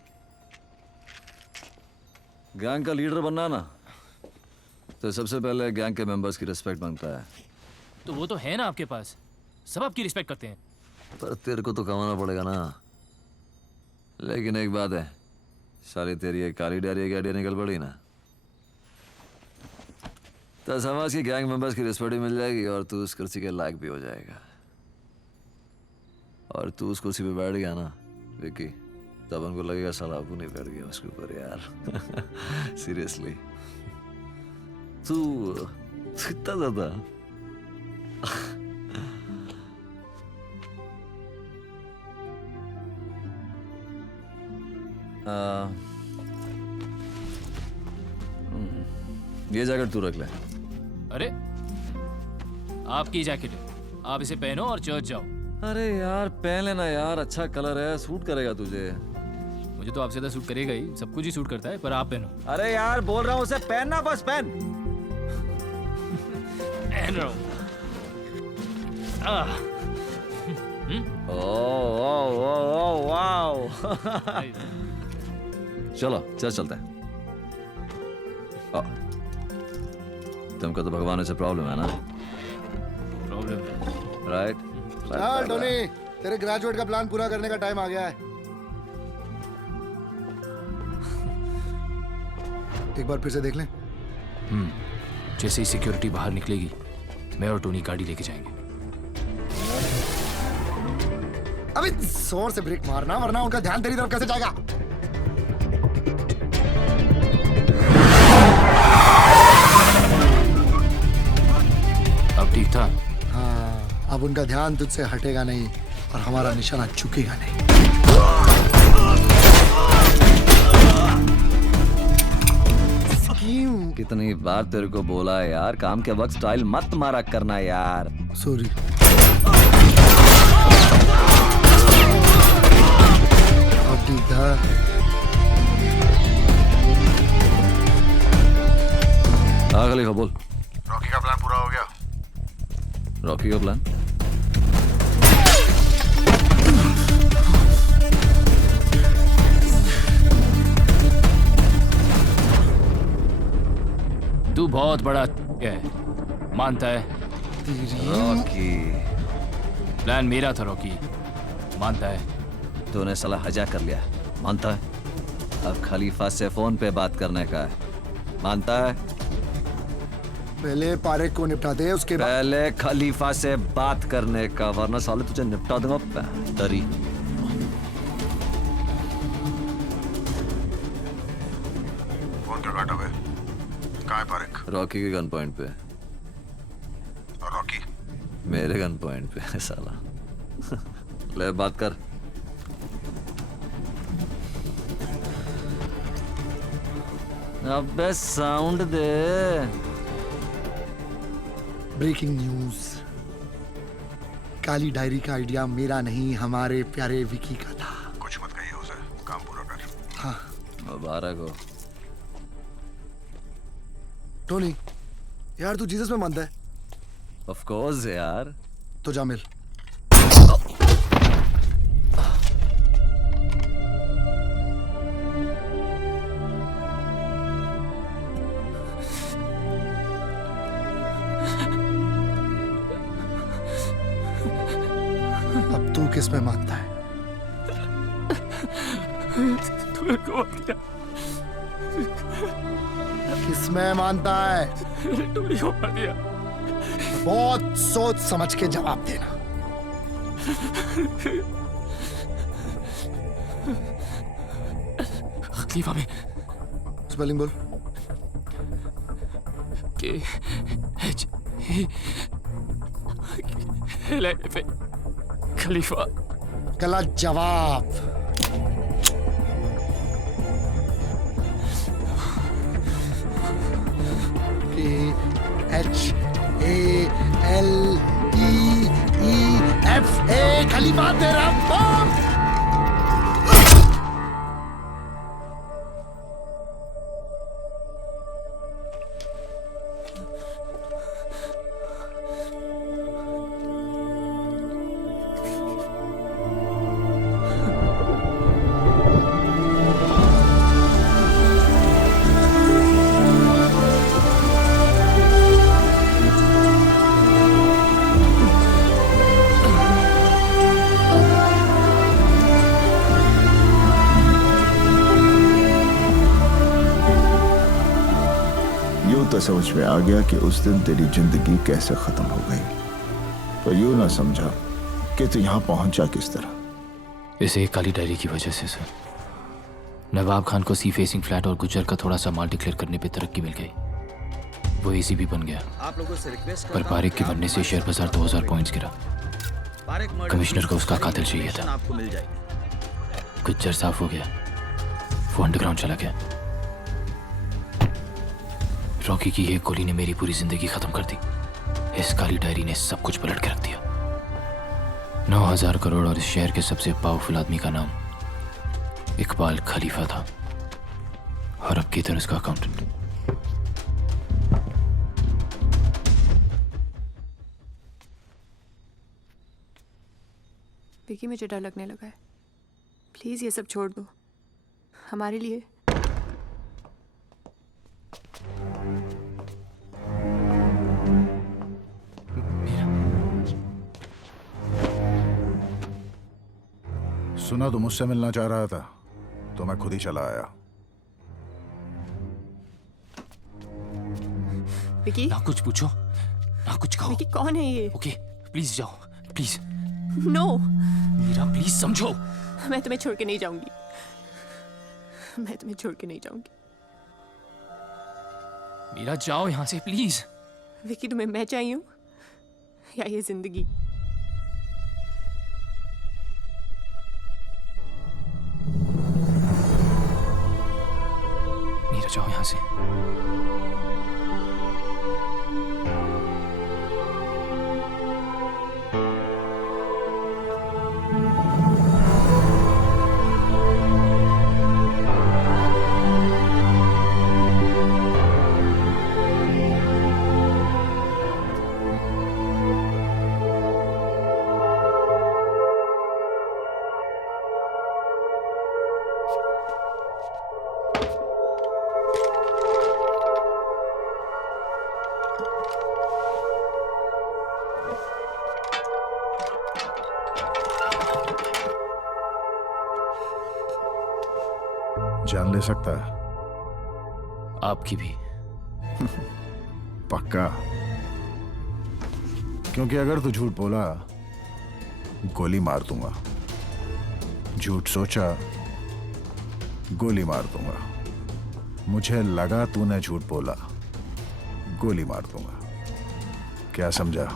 गैंग का लीडर बनना ना, तो सबसे पहले गैंग के मेंबर्स की रिस्पेक्ट मांगता है। तो वो तो है ना आपके पास, सब आपकी रिस्पेक्ट करते हैं। पर तेरे को तो कमाना पड़ेगा ना। लेकिन एक बात है, सारी तेरी एक काली डायरी की आइडिया निकल पड़ी ना, तो समाज की गैंग मेंबर्स की रिस्पेक्ट भी मिल जाएगी और तू उस कुर्सी के लायक भी हो जाएगा। और तू उस कुर्सी पे बैठ गया ना विक्की, तब उनको लगेगा साला अबू नहीं बैठ गया उसके ऊपर यार। सीरियसली। तू इतना ज्यादा ये जैकेट तू रख ले। अरे आपकी जैकेट है, आप इसे पहनो और चर्च जाओ। अरे यार पहन लेना यार, अच्छा कलर है, सूट करेगा तुझे। मुझे तो आपसे ज्यादा सूट करेगा ही, सब कुछ ही सूट करता है, पर आप पहनो। अरे यार बोल रहा हूँ उसे पहनना, बस पहन। पहन रहा हूँ। Oh wow. चलो चल चलते हैं। तुमको तो भगवान से प्रॉब्लम है ना? प्रॉब्लम है, राइट? चल टोनी, तेरे ग्रेजुएट का प्लान पूरा करने का टाइम आ गया है। एक बार फिर से देख लें। जैसे ही सिक्योरिटी बाहर निकलेगी, मैं और टोनी गाड़ी लेके जाएंगे। अभी जोर से ब्रेक मारना, वरना उनका ध्यान तेरी तरफ कैसे जाएगा? अब ठीक था? हाँ, अब उनका ध्यान तुझसे हटेगा नहीं और हमारा निशाना झुकेगा नहीं। कितनी बार तेरे को बोला है यार, काम के वक्त स्टाइल मत मारा करना यार। सॉरी। अब ठीक था? हाँ खलीफा बोल। रॉकी का प्लान पूरा हो गया? रॉकी का प्लान? तू बहुत बड़ा है, मानता है? रॉकी प्लान मेरा था रॉकी, मानता है? तूने साला हजा कर लिया, मानता है? अब खलीफा से फोन पे बात करने का है, मानता है? पहले पारेख को निपटाते हैं, उसके बाद पहले खलीफा से बात करने का, वरना साले तुझे निपटा दूंगा तरी। फोन क्या काटा बे? कहाँ है पारेख? रॉकी के गन पॉइंट पे। और रॉकी? मेरे गन पॉइंट पे है साला। ले बात कर। अबे साउंड दे। ब्रेकिंग न्यूज, काली डायरी का आइडिया मेरा नहीं, हमारे प्यारे विकी का था। कुछ मत कहिए उसे, काम पूरा कर। हाँ मुबारक हो। टोनी, यार तू जीसस में मानता है? ऑफ कोर्स यार। तो जा मिल। अब तू किस में मानता है? किस में मानता है? बहुत सोच समझ के जवाब देना। खलीफा में स्पेलिंग बोल। KHA खलीफा। गलत जवाब। KHALEEFA खलीफा तेरा बाप। तो समझ में आ गया कि उस दिन तेरी जिंदगी कैसे खत्म हो गई, पर यूं ना समझा कि तू यहां पहुंचा किस तरह। इसे एक काली डायरी की वजह से सर। नवाब खान को सी फेसिंग फ्लैट और गुजर का थोड़ा सा माल डिक्लेयर करने पे तरक्की मिल गई। वो एसीपी बन गया, आप लोगों से रिक्वेस्ट पर पारिक के बनने से शेयर बाजार 2000 पॉइंट्स गिरा। कमिश्नर को उसका कातिल चाहिए था। आपको मिल जाएगी। गुज्जर साफ हो गया, वो अंडरग्राउंड चला गया। रॉकी की एक गोली ने मेरी पूरी जिंदगी खत्म कर दी। इस काली डायरी ने सब कुछ पलट के रख दिया। 9000 करोड़ और इस शहर के सबसे पावरफुल आदमी का नाम इकबाल खलीफा था, और अब किधर उसका अकाउंटेंट। विकी, मुझे डर लगने लगा है। प्लीज ये सब छोड़ दो हमारे लिए। सुना तो मुझसे मिलना चाह रहा था, तो मैं खुद ही चला आया। विकी, ना कुछ पूछो, ना कुछ कहो। विकी, कौन है ये? ओके, प्लीज जाओ, प्लीज। नो मीरा, प्लीज समझो। मैं तुम्हें छोड़ के नहीं जाऊंगी। मैं तुम्हें छोड़ के नहीं जाऊंगी। मीरा, जाओ यहाँ से प्लीज। विकी, तुम्हें मैं चाहिए हूँ या ये जिंदगी? मीरा, जाओ यहाँ से। जान ले सकता है? आपकी भी। पक्का? क्योंकि अगर तू झूठ बोला, गोली मार दूंगा। झूठ सोचा, गोली मार दूंगा। मुझे लगा तूने झूठ बोला, गोली मार दूंगा। क्या समझा?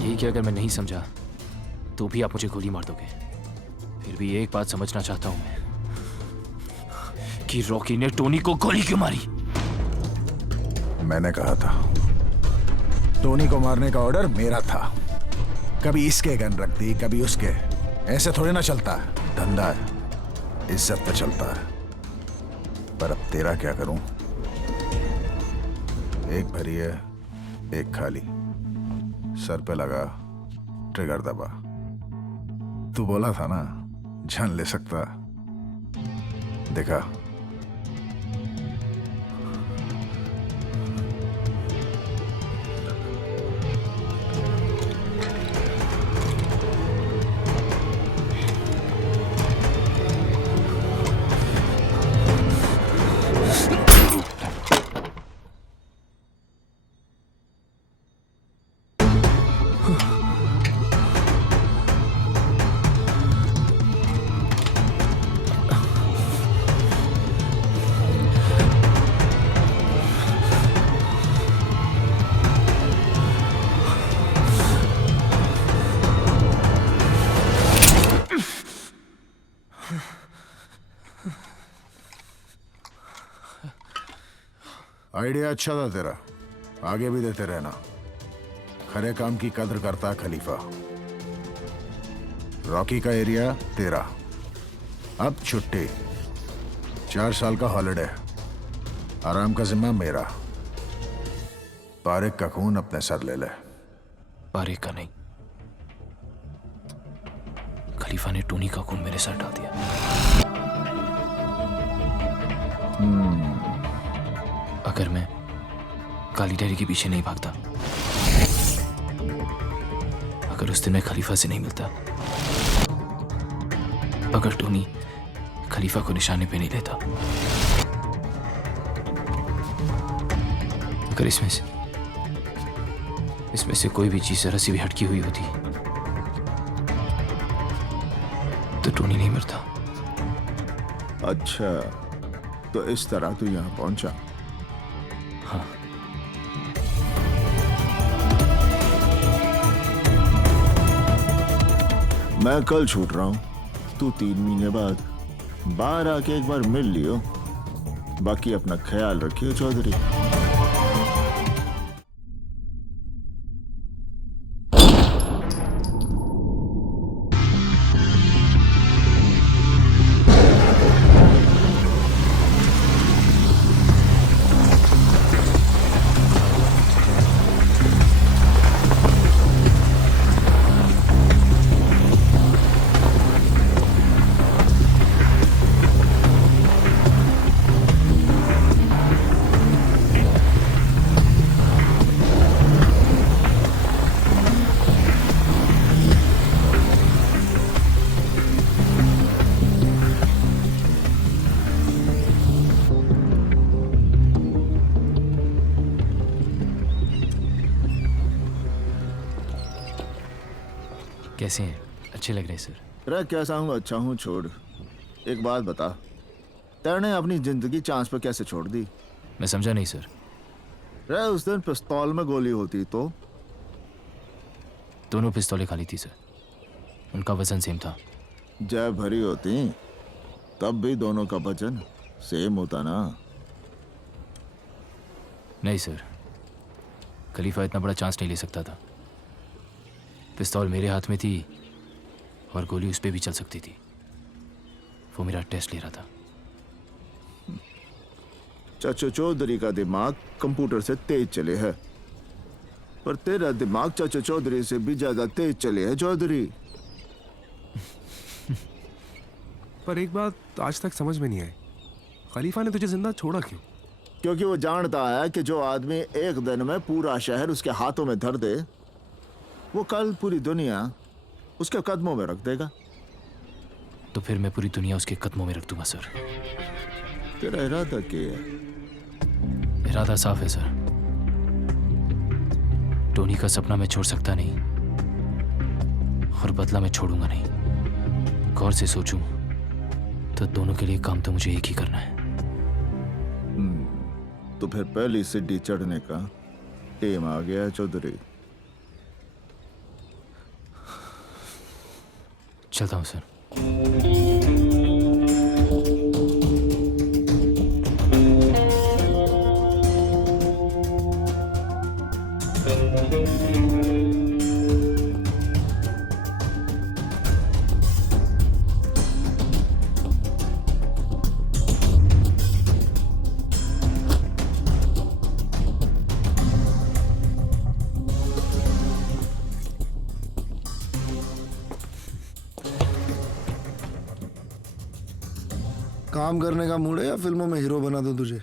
यही कि अगर मैं नहीं समझा तो भी आप मुझे गोली मार दोगे। फिर भी एक बात समझना चाहता हूं मैं, कि रॉकी ने टोनी को गोली क्यों मारी? मैंने कहा था, टोनी को मारने का ऑर्डर मेरा था। कभी इसके गन रख दी, कभी उसके। ऐसे थोड़ी ना चलता है, धंधा है, इज्जत पे चलता है। पर अब तेरा क्या करूं? एक भरी है, एक खाली। सर पे लगा, ट्रिगर दबा। तू बोला था ना, जान ले सकता। देखा? आइडिया अच्छा था तेरा, आगे भी देते रहना। खरे काम की कद्र करता खलीफा। रॉकी का एरिया तेरा, अब छुट्टी। 4 साल का हॉलिडे, आराम का जिम्मा मेरा। पारिक का खून अपने सर ले ले। पारिक का नहीं, खलीफा ने टोनी का खून मेरे सर डाल दिया। अगर मैं काली डायरी के पीछे नहीं भागता, अगर उस दिन मैं खलीफा से नहीं मिलता, अगर टोनी खलीफा को निशाने पे नहीं लेता, अगर इसमें से कोई भी चीज जरा सी भी हटकी हुई होती तो टोनी नहीं मरता। अच्छा, तो इस तरह तू यहाँ पहुंचा। मैं कल छूट रहा हूँ, तू 3 महीने बाद बाहर आके एक बार मिल लियो। बाकी अपना ख्याल रखियो चौधरी। कैसे हैं? अच्छे लग रहे हैं सर। अरे कैसा हूँ? अच्छा हूँ। छोड़, एक बात बता, तेने अपनी जिंदगी चांस पर कैसे छोड़ दी? मैं समझा नहीं सर। रे उस दिन पिस्तौल में गोली होती तो? दोनों पिस्तौलें खाली थी सर, उनका वजन सेम था। जब भरी होती तब भी दोनों का वजन सेम होता ना? नहीं सर, खलीफा इतना बड़ा चांस नहीं ले सकता था। पिस्तौल मेरे हाथ में थी और गोली उस पे भी चल सकती थी। वो मेरा टेस्ट ले रहा था। चाचा चौधरी का दिमाग कंप्यूटर से तेज चले है, पर तेरा दिमाग चाचा चौधरी से भी ज्यादा तेज चले है चौधरी। पर एक बात आज तक समझ में नहीं आई, खलीफा ने तुझे जिंदा छोड़ा क्यों? क्योंकि वो जानता है कि जो आदमी एक दिन में पूरा शहर उसके हाथों में धर दे, वो कल पूरी दुनिया उसके कदमों में रख देगा। तो फिर मैं पूरी दुनिया उसके कदमों में रख दूंगा सर। तेरा इरादा क्या है? इरादा साफ है सर। टोनी का सपना मैं छोड़ सकता नहीं और बदला मैं छोड़ूंगा नहीं। गौर से सोचूं तो दोनों के लिए काम तो मुझे एक ही करना है। तो फिर पहली सीढ़ी चढ़ने का टेम आ गया चौधरी। चलता हूँ सर। काम करने का मूड है या फिल्मों में हीरो बना दूं तुझे?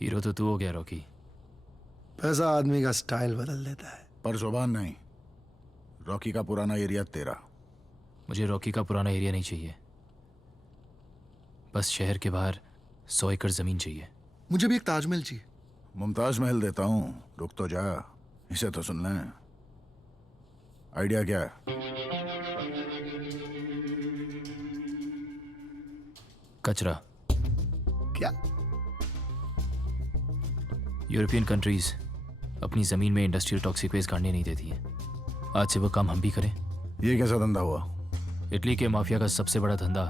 हीरो तो तू हो गया रॉकी। पैसा आदमी का स्टाइल बदल देता है। पर जुबान नहीं, रॉकी का पुराना एरिया तेरा। मुझे रॉकी का पुराना एरिया नहीं चाहिए, बस शहर के बाहर 100 एकड़ जमीन चाहिए। मुझे भी एक ताजमहल चाहिए। मुमताज महल देता हूँ, रुक तो जा, इसे तो सुन लें। आइडिया क्या है? कचरा। क्या? यूरोपियन कंट्रीज अपनी जमीन में इंडस्ट्रियल टॉक्सिक वेस्ट गाड़ने नहीं देती हैं। आज से वो काम हम भी करें। ये कैसा धंधा हुआ? इटली के माफिया का सबसे बड़ा धंधा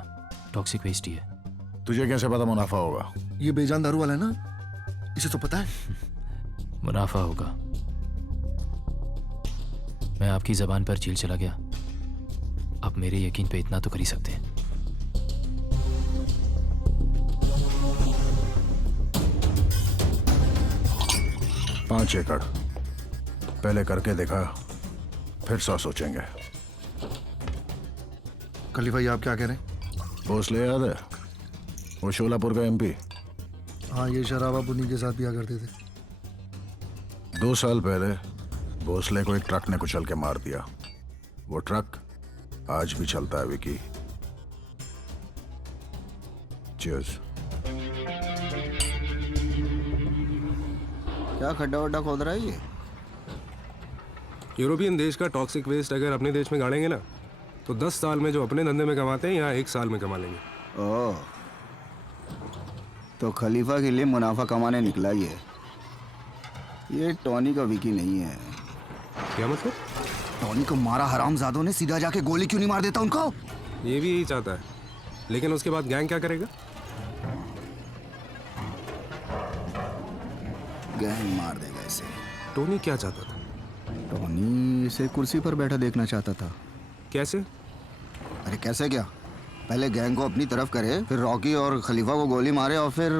टॉक्सिक वेस्ट ही है। तुझे कैसे पता मुनाफा होगा? ये बेजान दारू वाला है ना, इसे तो पता है। मुनाफा होगा। मैं आपकी जबान पर जेल चला गया, आप मेरे यकीन पे इतना तो कर ही सकते हैं। 5 एकड़ पहले करके देखा, फिर 100 सोचेंगे। खलीफा, ये आप क्या कह रहे हैं? भोसले याद है? वो शोलापुर का एमपी। हाँ, ये शराबा पुनी के साथ पिया करते थे। 2 साल पहले भोसले को एक ट्रक ने कुचल के मार दिया। वो ट्रक आज भी चलता है विकी। चीयर्स। क्या खड्डा वड्डा खोद रहा है ये? यूरोपियन देश का टॉक्सिक वेस्ट अगर अपने देश में गाड़ेंगे ना, तो 10 साल में जो अपने धंधे में कमाते हैं यहाँ 1 साल में कमा लेंगे। ओह, तो खलीफा के लिए मुनाफा कमाने निकला ये टॉनी का विकी नहीं है। क्या मतलब? टॉनी को मारा हरामजादों ने, सीधा जाके गोली क्यों नहीं मार देता उनको? ये भी यही चाहता है, लेकिन उसके बाद गैंग क्या करेगा? गैंग मार देगा इसे। टोनी क्या चाहता था? टोनी इसे कुर्सी पर बैठा देखना चाहता था। कैसे? अरे कैसे क्या, पहले गैंग को अपनी तरफ करे, फिर रॉकी और खलीफा को गोली मारे और फिर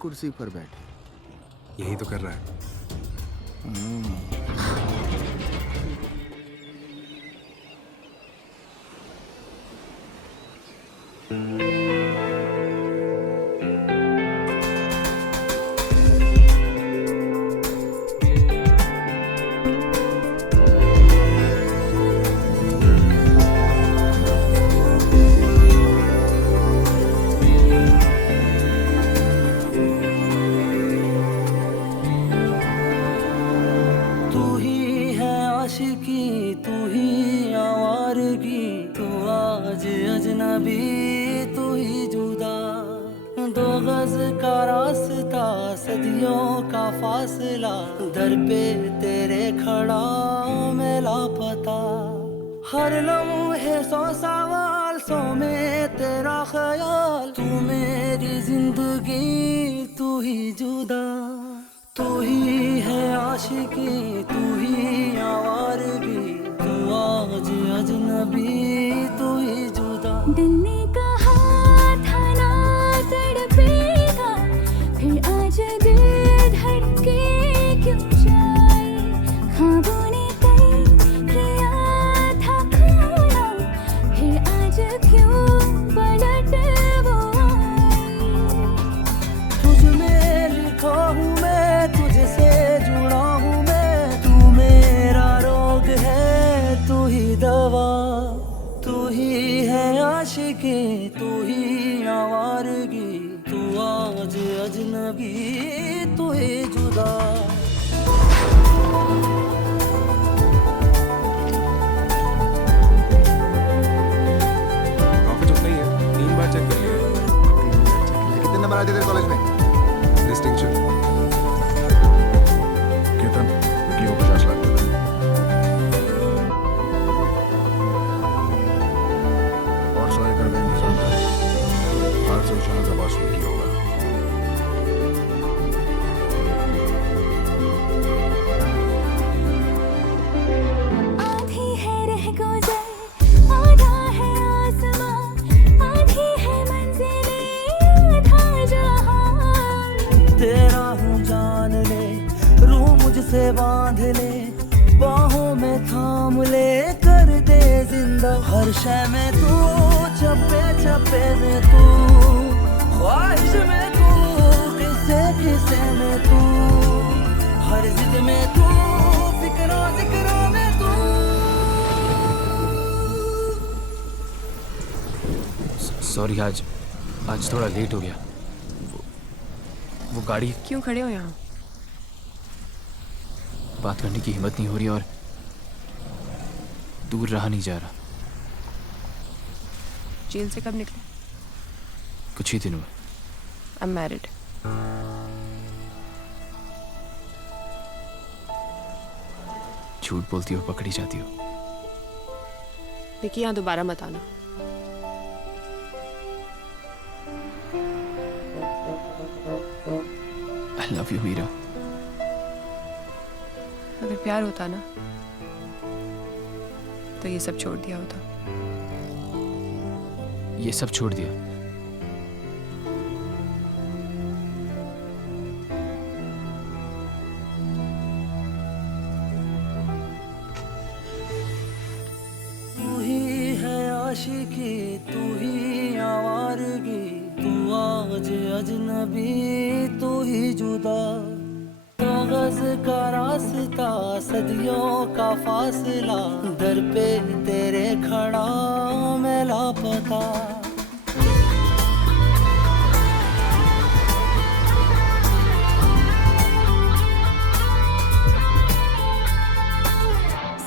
कुर्सी पर बैठे। यही तो कर रहा है। दर पे तेरे खड़ा मैं लापता, हर लम्हे 100 सवाल, 100 में तेरा ख्याल, तू मेरी जिंदगी तू ही जुदा, तू ही है आशिकी तू ही आवारगी, तू आज अजनबी तू ही जुदा। दिल ने कहा था ना तड़पेगा, फिर आज दिल धड़के क्यों जाए, ख्वाबों ने तय किया था खोना, फिर आज क्यों पलट वो आई। तुझ में लिखा हूँ मैं, तुझसे जुड़ा हूँ मैं, तू मेरा रोग है तू ही दवा, तू ही है आशिकी तू ही आवारगी, तू आज अजनबी तू ही जुदा। ऑफिस उतना ही है, 3 बार चेक कर लिया। कितने नंबर आते थे कॉलेज में? डिस्टिंक्शन। केतन, विक्की को 50 लाख देना। और 100 एकड़ का इंतजाम कर, आज से जहां का बास विक्की होगा। आधी है रह गुजर, आधा है आसमां, आधी है मंजिलें, आधा जहां। तेरा हूँ जान ले, रूह मुझसे बांध ले, बाहों में थाम ले, कर दे जिंदा, हर शय में तू, चप्पे चप्पे में तू, ख्वाहिश में तू, किस्से किस्से में तू, हर जिद में तू, फिक्रों जिक्रों में तू। सॉरी, आज थोड़ा लेट हो गया। वो गाड़ी। क्यों खड़े हो यहाँ? बात करने की हिम्मत नहीं हो रही और दूर रहा नहीं जा रहा। जेल से कब निकले? कुछ ही दिन हुए। I am married. झूठ बोलती हो, पकड़ी जाती हो। देखिए यहाँ दोबारा मत आना। I love you, Meera. अगर प्यार होता ना तो ये सब छोड़ दिया होता। ये सब छोड़ दिया? तू ही है आशिकी तू ही आवारगी, तू आज अजनबी तू ही जुदा, कागज का रास्ता सदियों का फासला, दर पे तेरे खड़ा मैं लापता।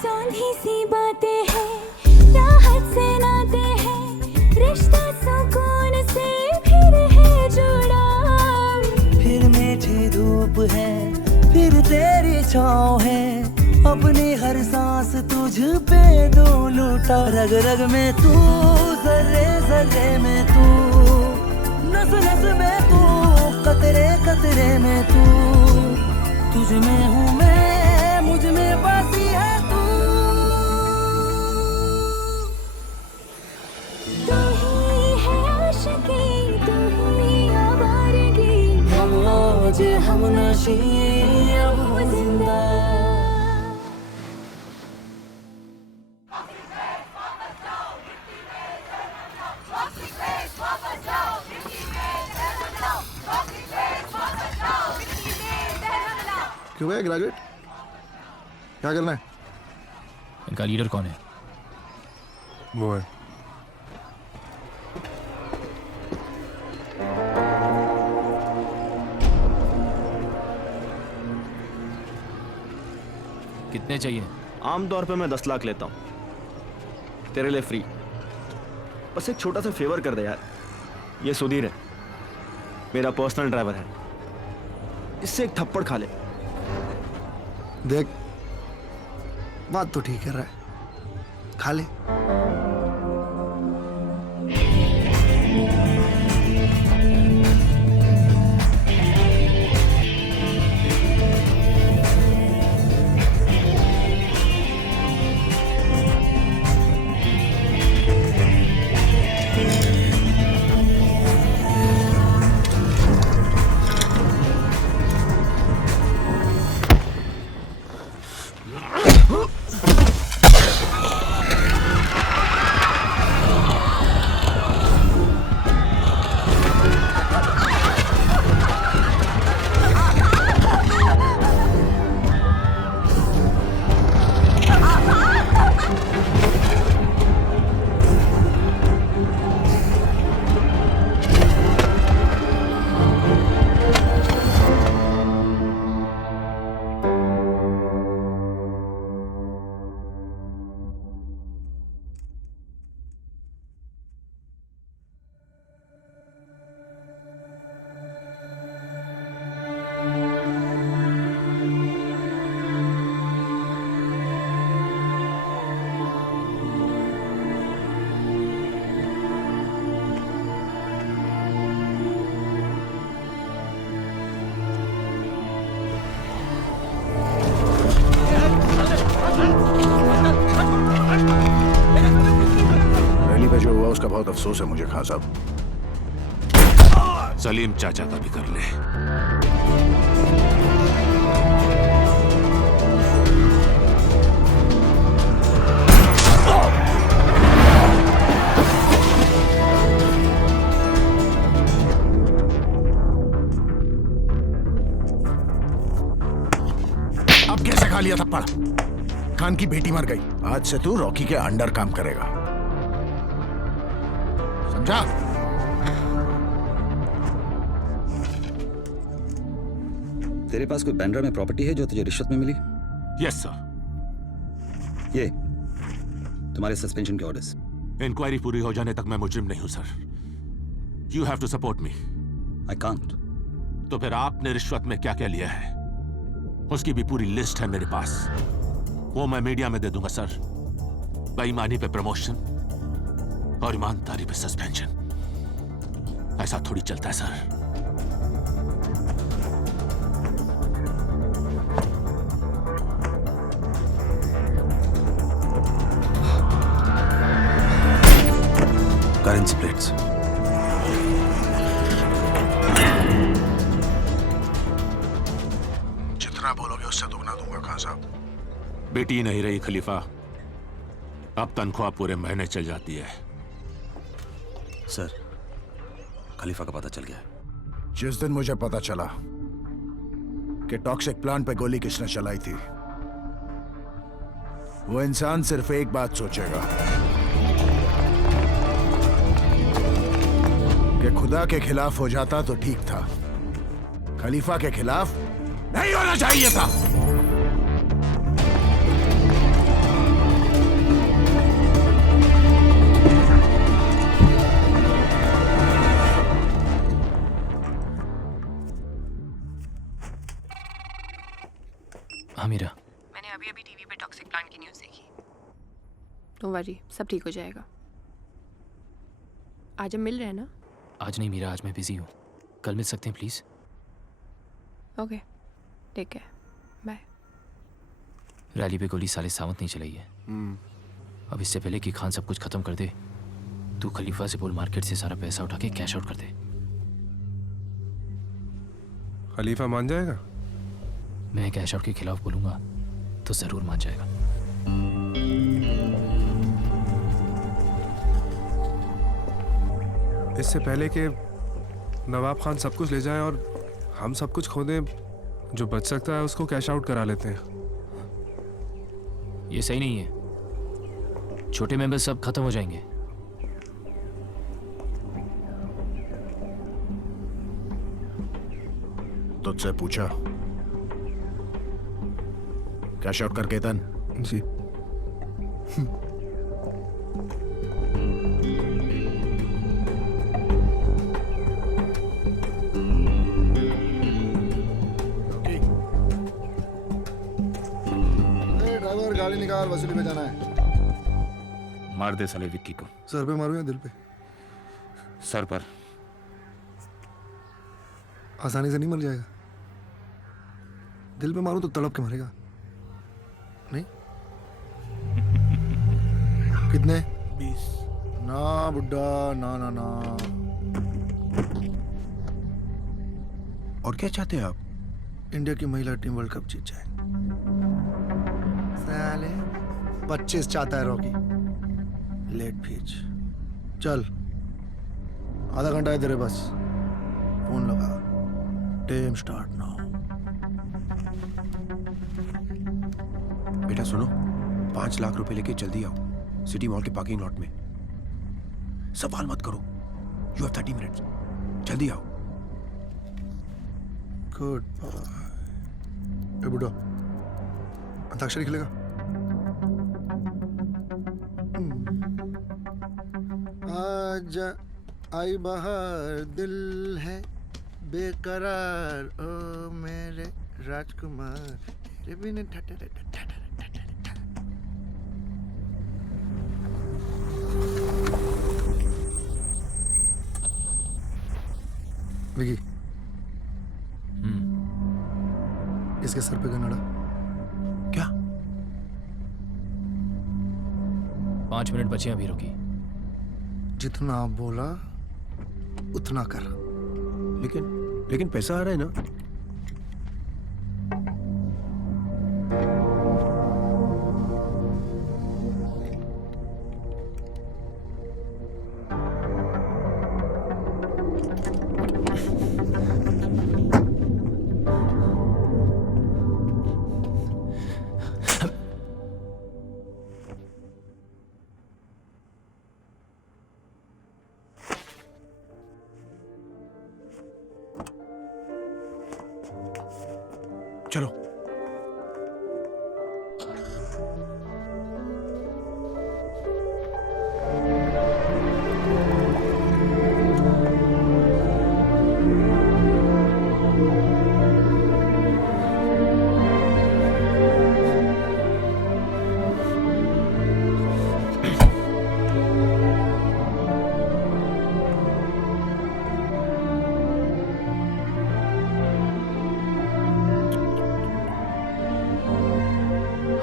सौंधी सी बातें हैं, राहत से नाते हैं, रिश्ता सुकून से फिर है जुड़ा, फिर मीठी धूप है, फिर पाँव है, अपनी हर सांस तुझ पे दो लूटा। रग रग में तू, जर्रे जर्रे में तू, नस नस में तू, कतरे कतरे में तू। तुझ में हूँ मैं, मुझ में बसी है तू। तू ही है आशिकी, तू ही आवारगी। हम आज हम नशी, अब हो जिंदा। क्यों भाई ग्रेजुएट, क्या करना है? इनका लीडर कौन है? वो है कितने चाहिए? आमतौर पे मैं 10 लाख लेता हूँ, तेरे लिए फ्री। बस एक छोटा सा फेवर कर दे यार, ये सुधीर है, मेरा पर्सनल ड्राइवर है, इससे एक थप्पड़ खा ले। देख, बात तो ठीक कर रहा है, खा ले। उसका बहुत अफसोस है मुझे खान साहब। सलीम चाचा का भी कर ले। अब कैसे खा लिया थप्पड़? खान की बेटी मर गई, आज से तू रॉकी के अंडर काम करेगा, समझा? तेरे पास कोई बैंड्रा में प्रॉपर्टी है जो तुझे रिश्वत में मिली? Yes sir. ये तुम्हारे सस्पेंशन के ऑर्डर्स। इंक्वायरी पूरी हो जाने तक मैं मुजरिम नहीं हूं sir. You have to support me. I can't. तो फिर आपने रिश्वत में क्या क्या लिया है उसकी भी पूरी लिस्ट है मेरे पास, वो मैं मीडिया में दे दूंगा सर। बेईमानी पे प्रमोशन और ईमानदारी पे सस्पेंशन, ऐसा थोड़ी चलता है सर। Currency plates. जितना बोलोगे उससे दुगना दूंगा खान साहब। बेटी नहीं रही खलीफा, अब तनख्वाह पूरे महीने चल जाती है। सर, खलीफा का पता चल गया। जिस दिन मुझे पता चला कि टॉक्सिक प्लांट पे गोली किसने चलाई थी, वो इंसान सिर्फ एक बात सोचेगा कि खुदा के खिलाफ हो जाता तो ठीक था, खलीफा के खिलाफ नहीं होना चाहिए था। आमिरा, डोंट वरी, सब ठीक हो जाएगा। आज हम मिल रहे हैं ना? आज नहीं मीरा, आज मैं बिजी हूँ। कल मिल सकते हैं प्लीज़? ओके, ठीक है, बाय। रैली पे गोली साले सावंत नहीं चलाई है। अब इससे पहले कि खान सब कुछ खत्म कर दे, तू खलीफा से बोल मार्केट से सारा पैसा उठा के कैश आउट कर दे। खलीफा मान जाएगा? मैं कैश आउट के खिलाफ बोलूंगा तो जरूर मान जाएगा। इससे पहले कि नवाब खान सब कुछ ले जाए और हम सब कुछ खो दें, जो बच सकता है उसको कैश आउट करा लेते हैं। ये सही नहीं है, छोटे मेंबर सब खत्म हो जाएंगे। तुझसे पूछा कैश आउट करके तन? जी। ड्राइवर गाड़ी निकाल, वसूली पे जाना है। मार दे साले विक्की को। सर पे मारूं या दिल पे? सर पर। आसानी से नहीं मर जाएगा। दिल पे मारूं तो तड़प के मरेगा। नहीं? कितने? 20। ना बुड्ढा, ना ना ना। और क्या चाहते हैं आप? इंडिया की महिला टीम वर्ल्ड कप जीत जाए। साले 25 चाहता है रॉकी। लेट फीच। चल, आधा घंटा है तेरे बस। फोन लगा। Time start now. बेटा सुनो, 5 लाख रुपए लेके जल्दी आओ सिटी मॉल के पार्किंग लॉट में। सवाल मत करो। You have 30 minutes. जल्दी आओ। Good bye. ए बुड्ढा, अंताक्षरी खेलेगा? आज आई बहार, दिल है बेकरार, ओ मेरे राजकुमार। विकी, इसके सर पे गन अड़ा। क्या? 5 मिनट बचे अभी, रुकी। जितना बोला उतना कर। लेकिन पैसा आ रहा है ना? चलो।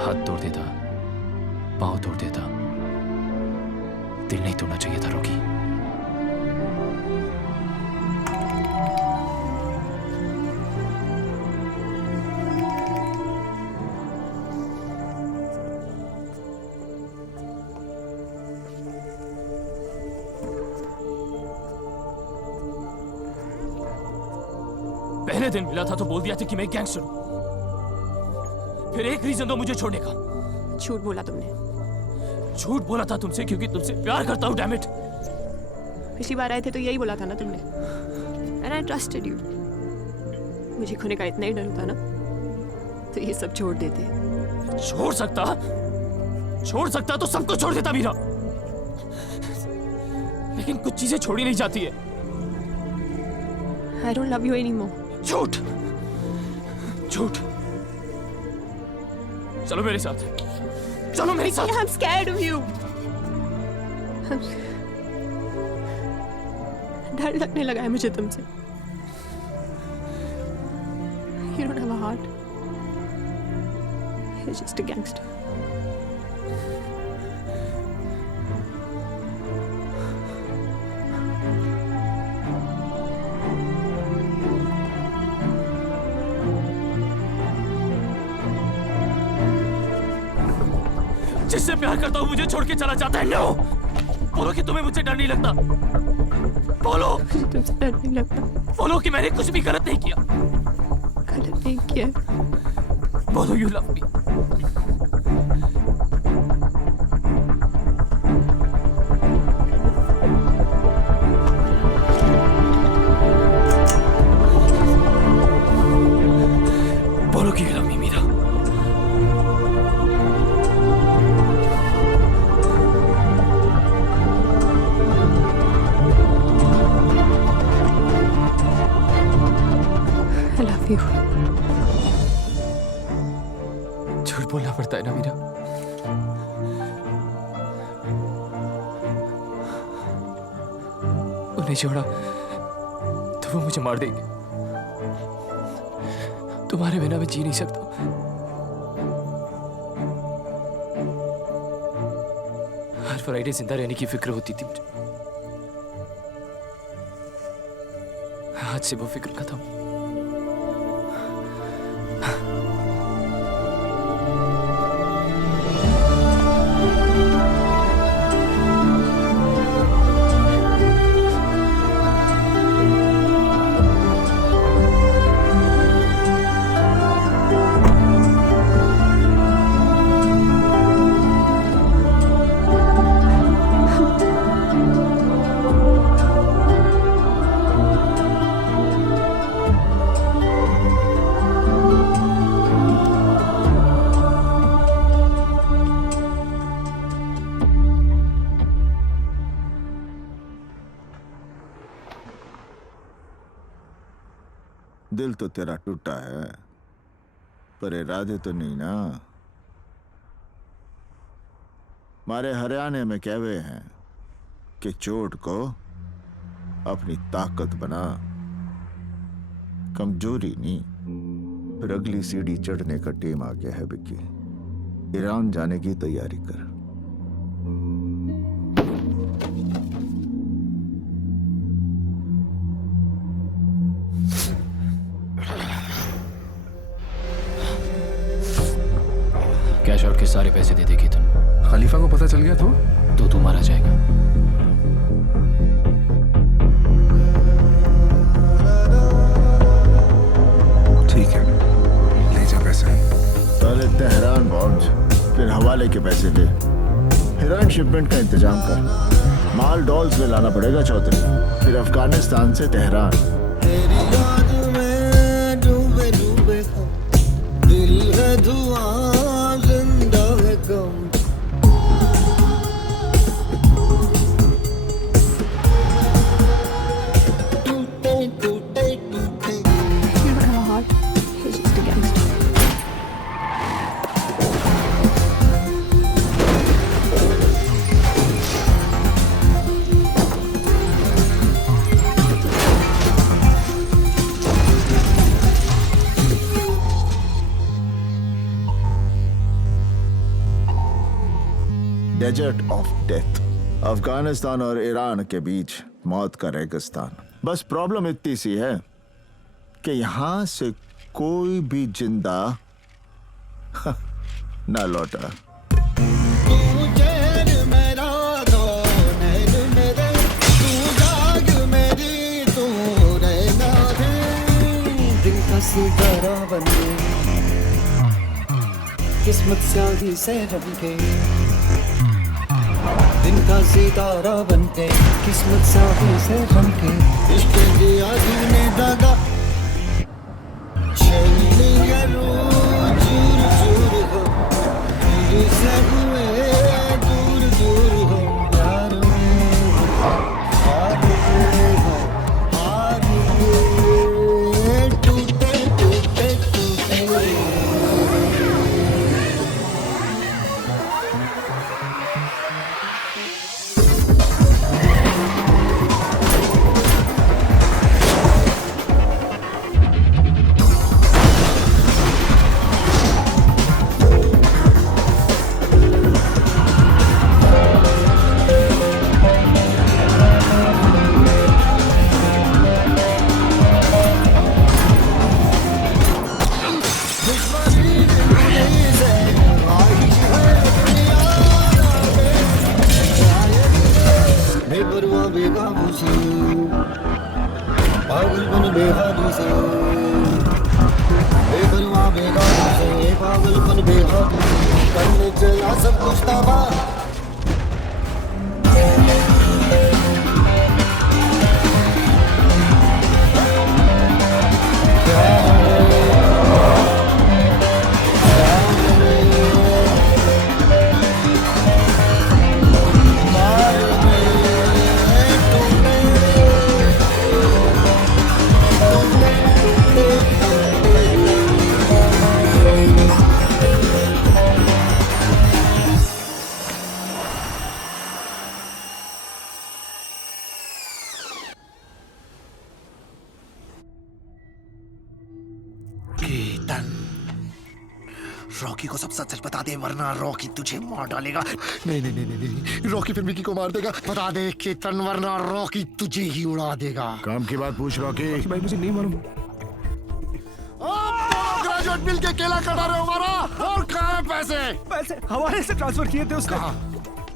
हाथ तोड़ देता, पाँव तोड़ देता, दिल नहीं तोड़ना चाहिए था रॉकी। पहले दिन मिला था तो बोल दिया था कि मैं गैंगस्टर हूं। फिर एक रीजन दो मुझे छोड़ने का। झूठ बोला तुमने। झूठ बोला था तुमसे क्योंकि तुमसे प्यार करता हूं, डैम इट। पिछली बार आए थे तो यही बोला था ना तुमने। And I trusted you. मुझे खोने का इतना ही डर होता ना तो ये सब छोड़ देते। छोड़ सकता तो सब कुछ छोड़ देता मीरा। लेकिन कुछ चीजें छोड़ी नहीं जाती है। I don't love you anymore. झूठ। चलो मेरे साथ। I'm scared of you. डर लगने लगा है मुझे तुमसे। You don't have a heart. You're just a gangster. जिससे प्यार करता हूँ मुझे छोड़ के चला जाता है। नो, बोलो कि तुम्हें मुझसे डर नहीं लगता। बोलो तुमसे डर नहीं लगता। बोलो कि मैंने कुछ भी गलत नहीं किया। गलत नहीं किया। बोलो यू लव मी। बोलो कि you love me Meera. I love you. झूठ बोलना पड़ता है ना मीरा। उन्हें छोड़ा तो वो मुझे मार देंगे। तुम्हारे बिना मैं जी नहीं सकता। हर फ्राइडे जिंदा रहने की फिक्र होती थी मुझे। आज से वो फिक्र खत्म। दिल तो तेरा टूटा है, पर इरादे तो नहीं ना। हमारे हरियाणा में कहवे हैं कि चोट को अपनी ताकत बना, कमजोरी नहीं। फिर अगली सीढ़ी चढ़ने का टेम आ गया है विक्की। ईरान जाने की तैयारी कर। कैश आउट के सारे पैसे दे देगी तुम। खलीफा को पता चल गया तो तू मारा जाएगा। ठीक है, ले जा पैसे। पहले तेहरान पहुंच, फिर हवाले के पैसे दे। हीरोइन शिपमेंट का इंतजाम कर। माल डॉल्स में लाना पड़ेगा चौधरी, फिर अफगानिस्तान से तेहरान। तेरी याद में डूबे डूबे हम, दिल है धुआं जिंदा है गम। टूटे टूटे टूटे। You don't have a heart. You're just a gangster. Desert of death, Afghanistan और ईरान के बीच मौत का रेगिस्तान। बस प्रॉब्लम इतनी सी है कि यहां से कोई भी जिंदा ना लौटा। तू जहर मेरा दो नैन मेरे, तू जाग मेरी तू रहना है। दिल का सितारा बन के, किस्मत स्याही से रंग के। दिन का सितारा बन के, किस्मत स्याही से रंग के। इश्क दिया तूने दागा, चलिए रोज चूर चूर हो। दिल से हुए दूर दूर हो, प्यार में हो, हार में हो, हार में। टूटे टूटे टूटे। करने चला सब कुछ तबाह रॉकी को सब सच बता दे वरना रॉकी तुझे मार डालेगा। नहीं नहीं नहीं नहीं नहीं रॉकी फिर विकी को मार देगा। बता दे केतन वरना रॉकी तुझे ही उड़ा देगा। काम की बात पूछ रॉकी। भाई मुझे नहीं मालूम। ग्रेजुएट मिल के केला कटा रहे हो हमारा। और कहाँ है पैसे? पैसे हवाले से ट्रांसफर किए थे उसने।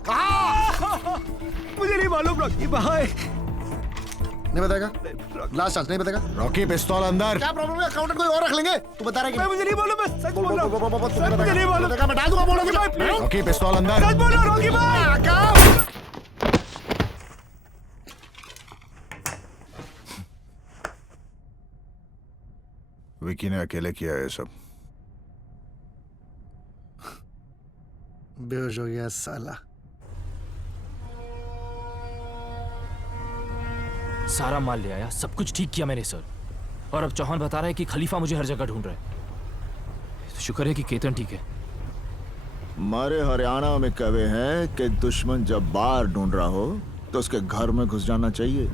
कहाँ? मुझे नहीं मालूम रॉकी भाई। नहीं बताएगा? लास्ट चांस नहीं बताएगा? रॉकी पिस्तौल अंदर। क्या प्रॉब्लम है? अकाउंटेंट कोई और रख लेंगे। तू बता रहा है कि मुझे नहीं मालूम, मैं सच बोल रहा हूं। सच मुझे नहीं मालूम। मैं डाल दूंगा बोलो कि रॉकी पिस्तौल अंदर। सच बोल रहा हूं रॉकी भाई। विकी ने अकेले किया है सब। बेहोश हो गया साला। सारा माल ले आया, सब कुछ ठीक किया मैंने सर। और अब चौहान बता रहा है कि खलीफा मुझे हर जगह ढूंढ रहा है। तो शुक्र है कि केतन ठीक है। हमारे हरियाणा में कहे हैं कि दुश्मन जब बाहर ढूंढ रहा हो तो उसके घर में घुस जाना चाहिए।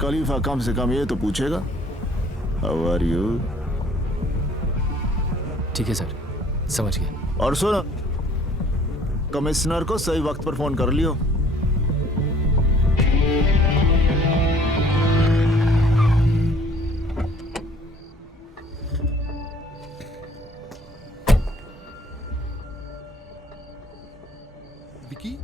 खलीफा कम से कम ये तो पूछेगा हाउ आर यू। ठीक है सर, समझ गए। और सुन, कमिश्नर को सही वक्त पर फोन कर लियो। विकी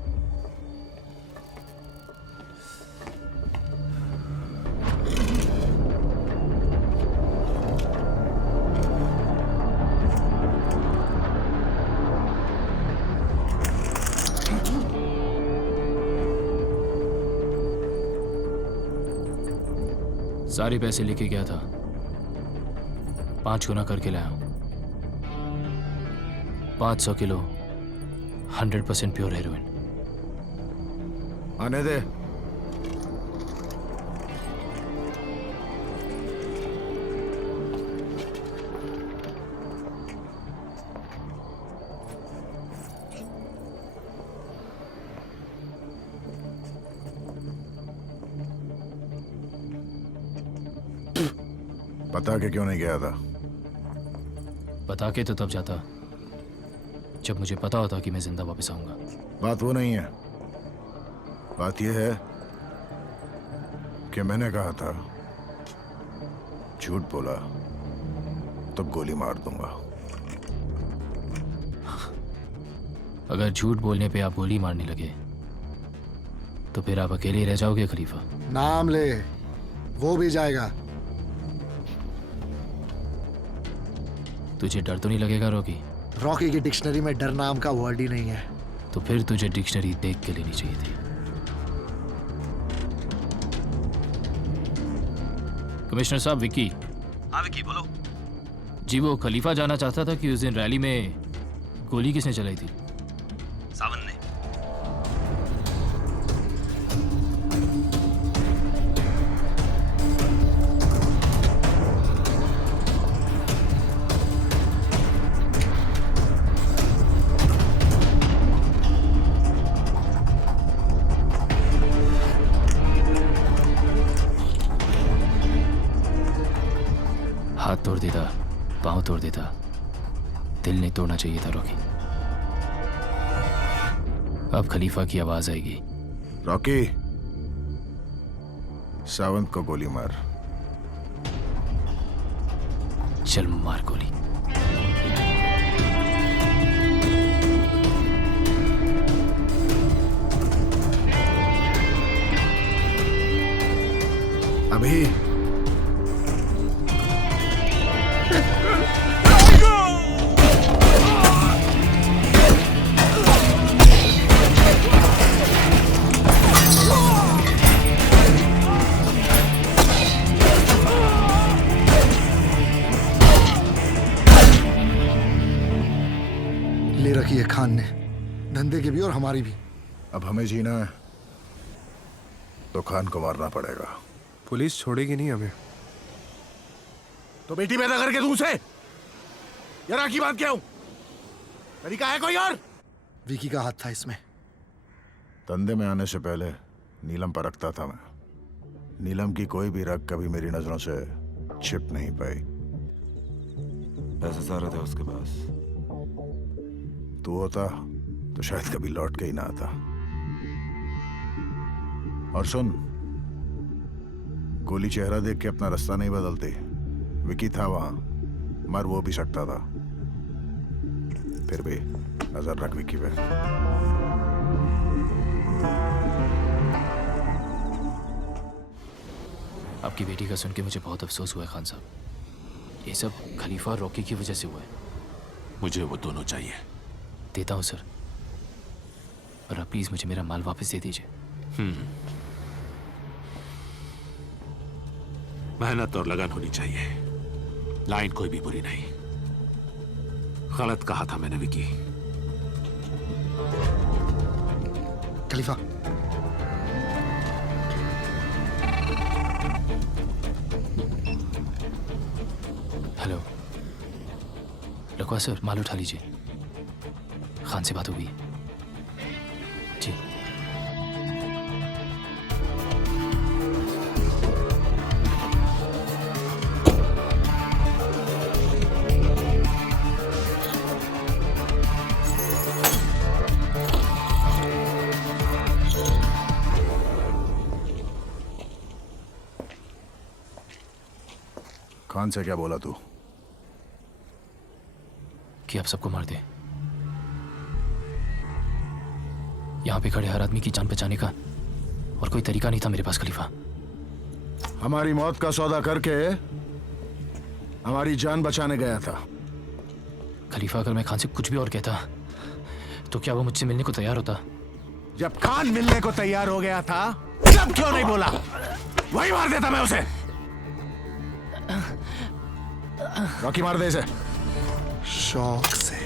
सारे पैसे लेके गया था, 5 गुना करके लाया हूं। 500 किलो 100% प्योर हेरोइन। आने दे। बता के क्यों नहीं गया था? बता के तो तब जाता जब मुझे पता होता कि मैं जिंदा वापस आऊंगा। बात वो नहीं है, बात यह है कि मैंने कहा था झूठ बोला तो गोली मार दूंगा। अगर झूठ बोलने पे आप गोली मारने लगे तो फिर आप अकेले ही रह जाओगे खलीफा। नाम ले, वो भी जाएगा। तुझे डर तो नहीं लगेगा रॉकी? रॉकी की डिक्शनरी में डर नाम का वर्ड ही नहीं है। तो फिर तुझे डिक्शनरी देख के लेनी चाहिए थी। कमिश्नर साहब, विकी। हाँ विकी बोलो। जी वो खलीफा जाना चाहता था कि उस दिन रैली में गोली किसने चलाई थी? सावन ने। हाथ तोड़ देता, पांव तोड़ देता, दिल नहीं तोड़ना चाहिए था रॉकी। अब खलीफा की आवाज आएगी। रॉकी, सावंत को गोली मार। चल मार गोली। अभी ले रखी है खान ने, धंधे की भी और हमारी भी। अब हमें जीना है तो खान को मारना पड़ेगा। पुलिस छोड़ेगी नहीं हमें। तो बेटी पैदा करके तू उसे यार की बात क्या हूं? तरीका है कोई और? विकी का हाथ था इसमें। धंधे में आने से पहले नीलम पर रखता था मैं। नीलम की कोई भी रग कभी मेरी नजरों से छिप नहीं पाई। पैसे सारे थे उसके पास। तू होता तो शायद कभी लौट के ही ना आता। और सुन, गोली चेहरा देख के अपना रास्ता नहीं बदलती। विकी था वहां, मर वो भी सकता था। फिर भी नजर रख विकी पे। आपकी बेटी का सुन के मुझे बहुत अफसोस हुआ है खान साहब। ये सब खलीफा और रॉकी की वजह से हुआ है। मुझे वो दोनों चाहिए। देता हूँ सर, और आप प्लीज मुझे मेरा माल वापस दे दीजिए। मेहनत और लगन होनी चाहिए। लाइन कोई भी बुरी नहीं। गलत कहा था मैंने विकी। खलीफा, हेलो लकवा सर, माल उठा लीजिए। खान से बात हो गई जी। खान से क्या बोला तू? कि आप सबको मार दे। यहां पे खड़े हर आदमी की जान बचाने का और कोई तरीका नहीं था मेरे पास खलीफा। हमारी मौत का सौदा करके हमारी जान बचाने गया था। खलीफा, अगर मैं खान से कुछ भी और कहता तो क्या वो मुझसे मिलने को तैयार होता? जब खान मिलने को तैयार हो गया था तब क्यों नहीं बोला? वही मार देता मैं उसे। रॉकी, मार दे इसे। शौक से।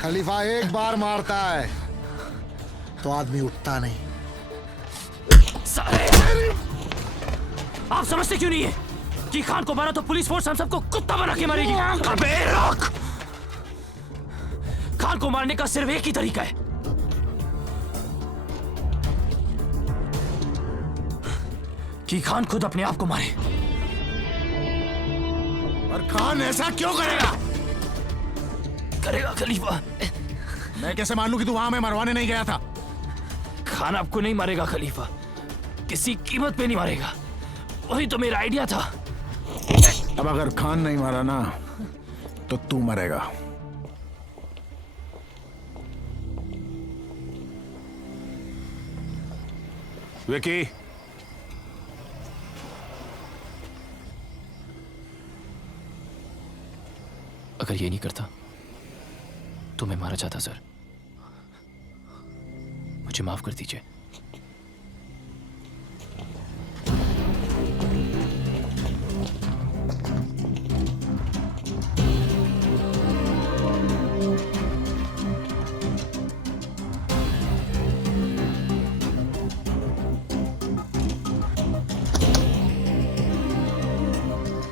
खलीफा एक बार मारता है तो आदमी उठता नहीं। आप समझते क्यों नहीं है कि खान को मारा तो पुलिस फोर्स हम सबको कुत्ता बना के मारेगी? अबे रॉक! खान को मारने का सिर्फ एक ही तरीका है, कि खान खुद अपने आप को मारे। और खान ऐसा क्यों करेगा? करेगा खलीफा। मैं कैसे मान लूं कि तू वहां में मरवाने नहीं गया था? खान आपको नहीं मारेगा खलीफा, किसी कीमत पे नहीं मारेगा। वही तो मेरा आइडिया था। अब अगर खान नहीं मारा ना तो तू मरेगा। विकी, अगर ये नहीं करता तो मैं मारा जाता सर। मुझे माफ कर दीजिए।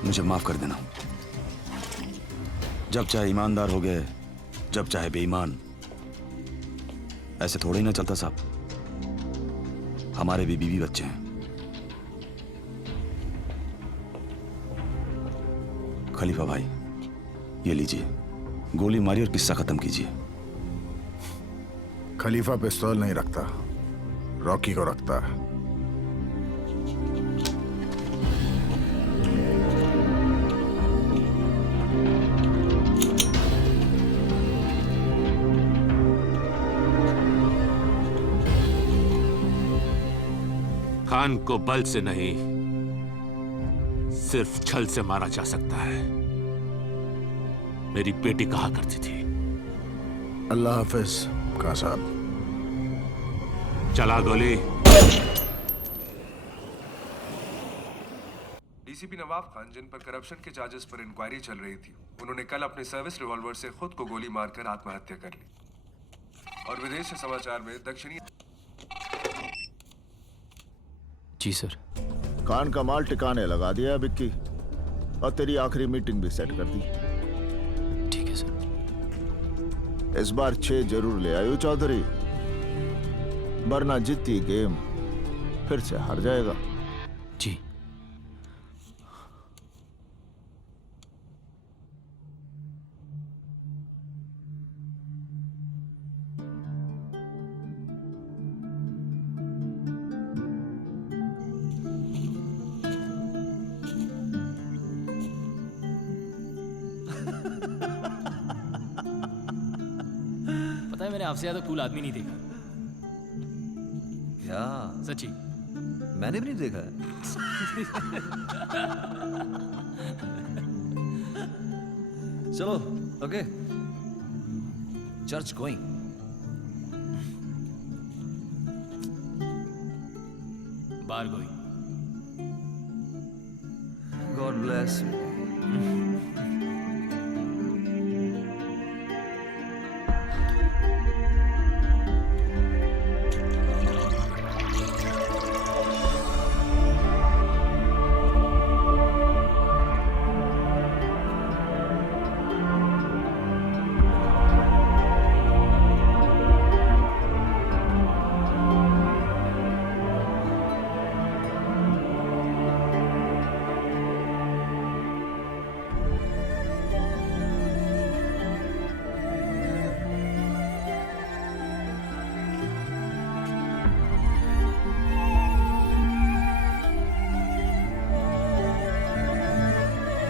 मुझे माफ कर देना। जब चाहे ईमानदार हो गए, जब चाहे बेईमान। ऐसे थोड़े ही ना चलता साहब। हमारे भी बीवी बच्चे हैं। खलीफा भाई, ये लीजिए, गोली मारी और किस्सा खत्म कीजिए। खलीफा पिस्तौल नहीं रखता, रॉकी को रखता है। खान को बल से नहीं, सिर्फ छल से मारा जा सकता है। मेरी बेटी कहा करती थी। अल्लाह हाफिज खान साहब। चला गोली। डीसीपी नवाब खान, जिन पर करप्शन के चार्जेस पर इंक्वायरी चल रही थी, उन्होंने कल अपने सर्विस रिवॉल्वर से खुद को गोली मारकर आत्महत्या कर ली। और विदेश से समाचार में दक्षिणी। जी सर। कान का माल टिकाने लगा दिया विक्की, और तेरी आखिरी मीटिंग भी सेट कर दी। ठीक है सर। इस बार 6 जरूर ले आयो चौधरी, वरना जीती गेम फिर से हार जाएगा। जी। पता है मैंने आपसे ज्यादा कूल आदमी नहीं देखा। क्या सच्ची? मैंने भी नहीं देखा है। चलो ओके, चर्च गोइंग। बार गोइंग। God bless.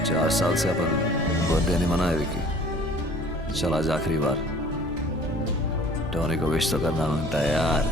चार साल से अपन बर्थडे नहीं मनाया विकी। चल आज आखिरी बार टोनी को विश तो करना मांगता है यार।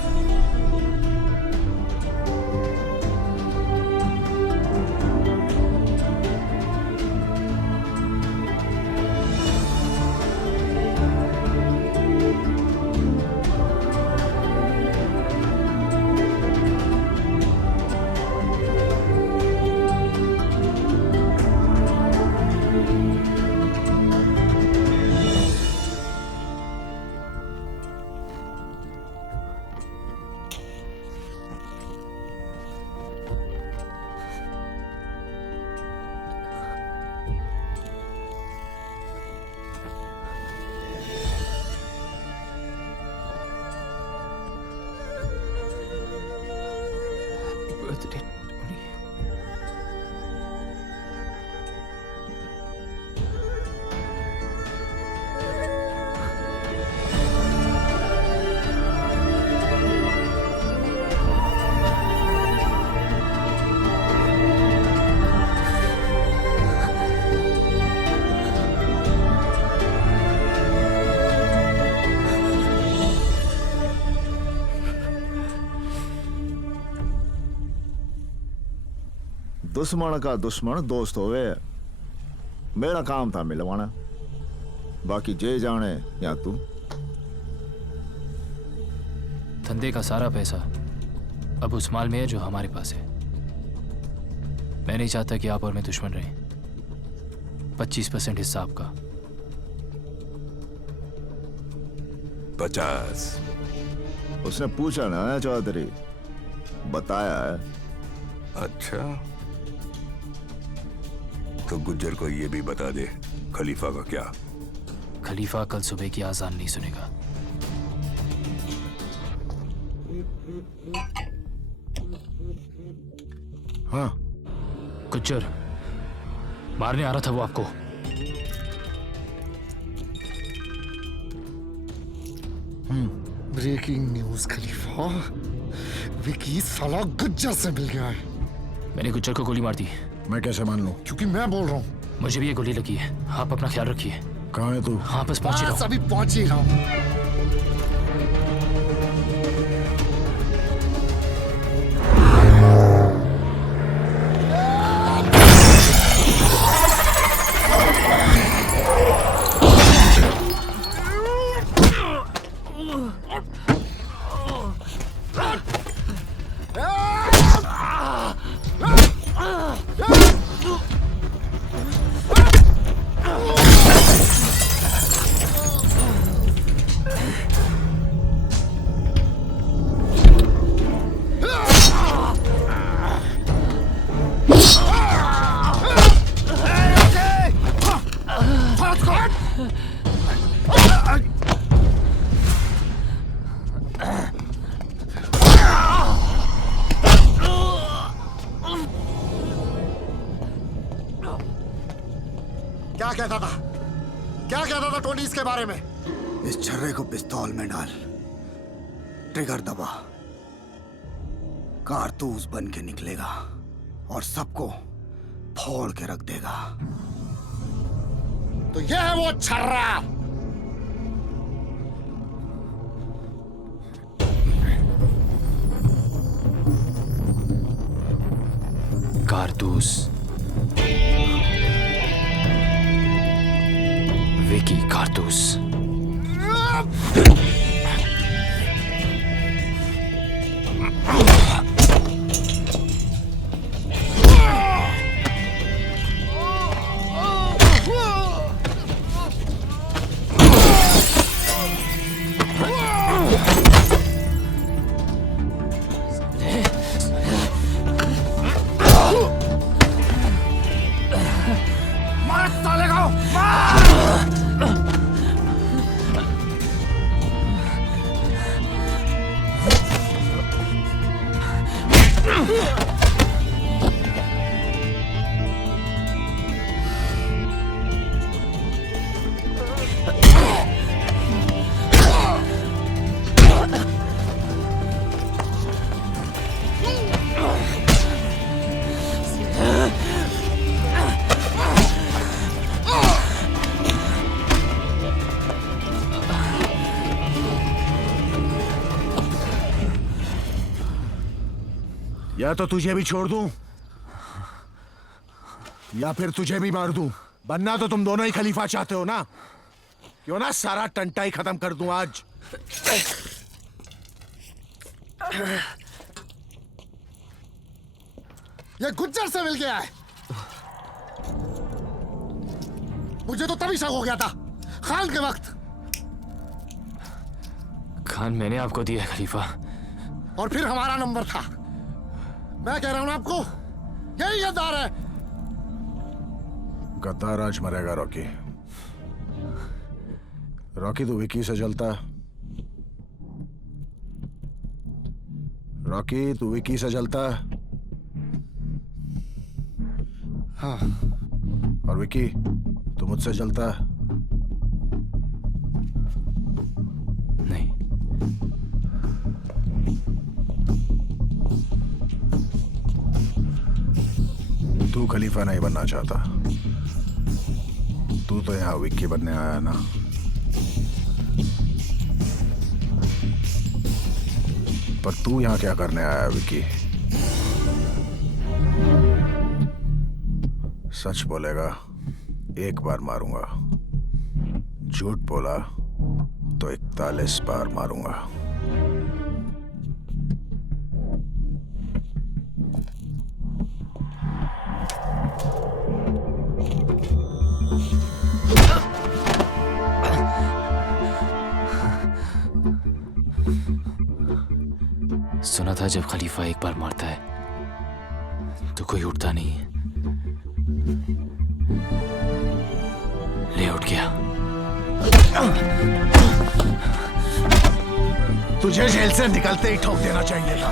दुश्मन का दुश्मन दोस्त होवे। मेरा काम था मिलवाना, बाकी जे जाने या तू। धंधे का सारा पैसा अब उस माल में है जो हमारे पास है। मैं नहीं चाहता कि आप और मैं दुश्मन रहें। 25% हिस्सा आपका। 50। उसने पूछा ना चौधरी, बताया है। अच्छा तो गुज्जर को ये भी बता दे खलीफा का क्या। खलीफा कल सुबह की आजान नहीं सुनेगा। हाँ गुज्जर मारने आ रहा था वो आपको। ब्रेकिंग न्यूज खलीफा, विकी साला गुज्जर से मिल गया है। मैंने गुज्जर को गोली मार दी। मैं कैसे मान लूं? क्योंकि मैं बोल रहा हूँ। मुझे भी ये गोली लगी है। आप अपना ख्याल रखिए। कहाँ है तू? हाँ बस पहुंच ही रहा हूं। अभी पहुंच ही रहा हूँ। क्या कहता था? क्या कहता था टोनी इसके बारे में? इस छर्रे को पिस्तौल में डाल, ट्रिगर दबा, कारतूस बन के निकलेगा और सबको फोड़ के रख देगा। तो यह है वो छर्रा। कारतूस, विकी कारतूस। या तो तुझे भी छोड़ दूं या फिर तुझे भी मार दूं। बनना तो तुम दोनों ही खलीफा चाहते हो ना? क्यों ना सारा टंटा ही खत्म कर दूं आज। ये गुज्जर से मिल गया है। मुझे तो तभी शक हो गया था, खान के वक्त। खान मैंने आपको दिया खलीफा। और फिर हमारा नंबर था। मैं कह रहा हूं ना आपको, यही गद्दार है। गद्दार आज मरेगा रॉकी। रॉकी तू विकी से जलता। रॉकी तू विकी से जलता। हाँ। और विकी तू मुझसे जलता। नहीं। तू खलीफा नहीं बनना चाहता। तू तो यहाँ विक्की बनने आया ना। पर तू यहाँ क्या करने आया विक्की? सच बोलेगा एक बार मारूंगा, झूठ बोला तो 41 बार मारूंगा। सुना था जब खलीफा एक बार मारता है तो कोई उठता नहीं है। ले उठ गया। तुझे जेल से निकलते ही ठोक देना चाहिए था।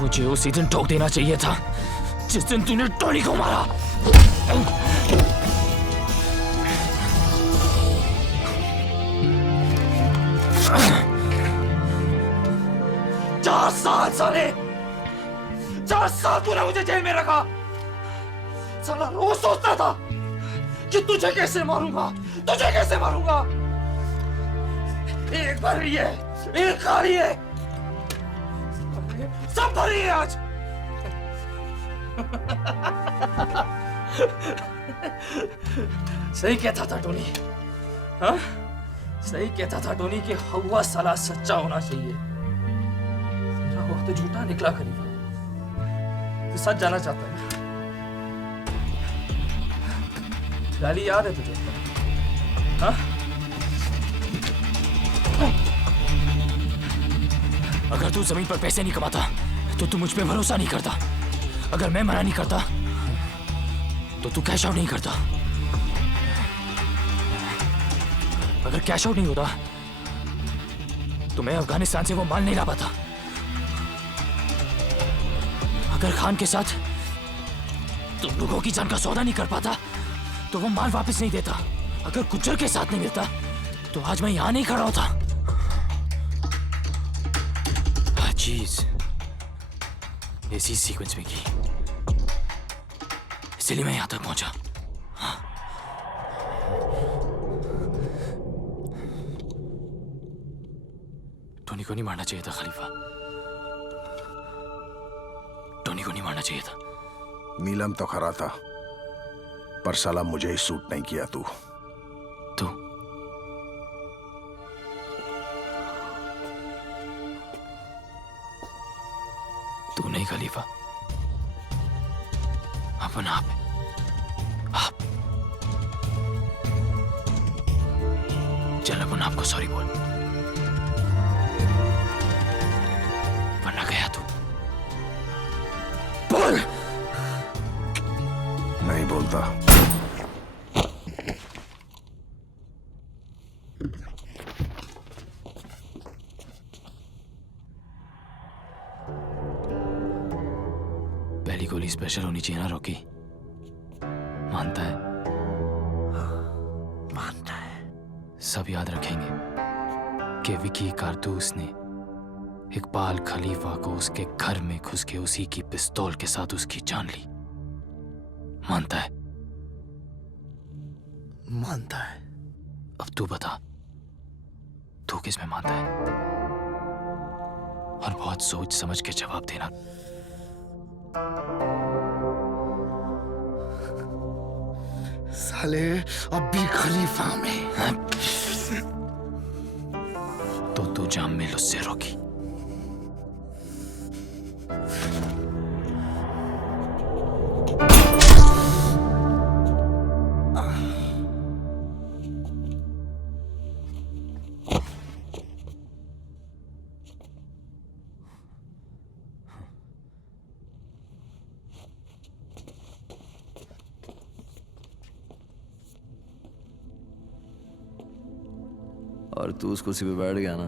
मुझे उसी दिन ठोक देना चाहिए था जिस दिन तूने टोनी को मारा। साले 4 साल तूने मुझे जेल में रखा। साला रोज सोचता था कि तुझे कैसे मारूंगा, तुझे कैसे मारूंगा। एक भरी है, एक खाली है, सब भरी है आज। सही कहता था टोनी, हाँ? सही कहता था टोनी कि हवा साला सच्चा होना चाहिए। तो झूठा निकला खलीफा। तू सच जाना चाहता है ना? गाली याद है तुझे? हाँ? अगर तू जमीन पर पैसे नहीं कमाता तो तू मुझ पे भरोसा नहीं करता। अगर मैं मना नहीं करता तो तू कैश आउट नहीं करता। अगर कैश आउट नहीं होता तो मैं अफगानिस्तान से वो माल नहीं ला पाता। अगर खान के साथ तुम लोगों की जान का सौदा नहीं कर पाता तो वो माल वापस नहीं देता। अगर गुज्जर के साथ नहीं मिलता तो आज मैं यहां नहीं खड़ा होता। चीज इसी सीक्वेंस में की, इसलिए मैं यहां तक पहुंचा। टोनी को नहीं मारना चाहिए था खलीफा, टोनी को नहीं मारना चाहिए था। नीलम तो खरा था, पर साला मुझे ही सूट नहीं किया तू। तू नहीं खलीफा, अपन आप है। आप चल अपन आपको सॉरी बोल, वरना गया तू। बोल। नहीं बोलता। पहली गोली स्पेशल होनी चाहिए ना रॉकी? मानता है? मानता है। सब याद रखेंगे कि विकी कारतूस ने इकबाल खलीफा को उसके घर में घुस के उसी की पिस्तौल के साथ उसकी जान ली। मानता है? मानता है। अब तू बता, तू किस में मानता है? और बहुत सोच समझ के जवाब देना। साले अब भी खलीफा में। तो तू जाम में उससे रोकी। और तू उस कुर्सी पे बैठ गया ना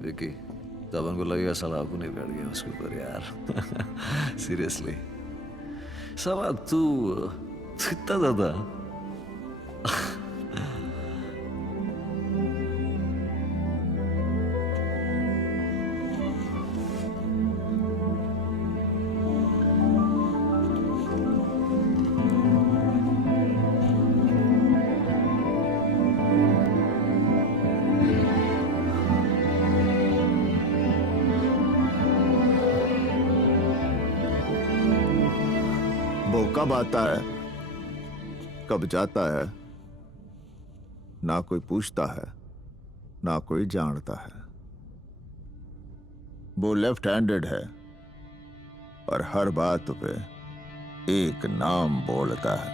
विकी, तब अपन को लगेगा साला आपको नहीं बैठ गया उसके ऊपर यार। सीरियसली साला तू इतना ज्यादा वो कब आता है कब जाता है, ना कोई पूछता है ना कोई जानता है। वो लेफ्ट हैंडेड है और हर बात पे एक नाम बोलता है,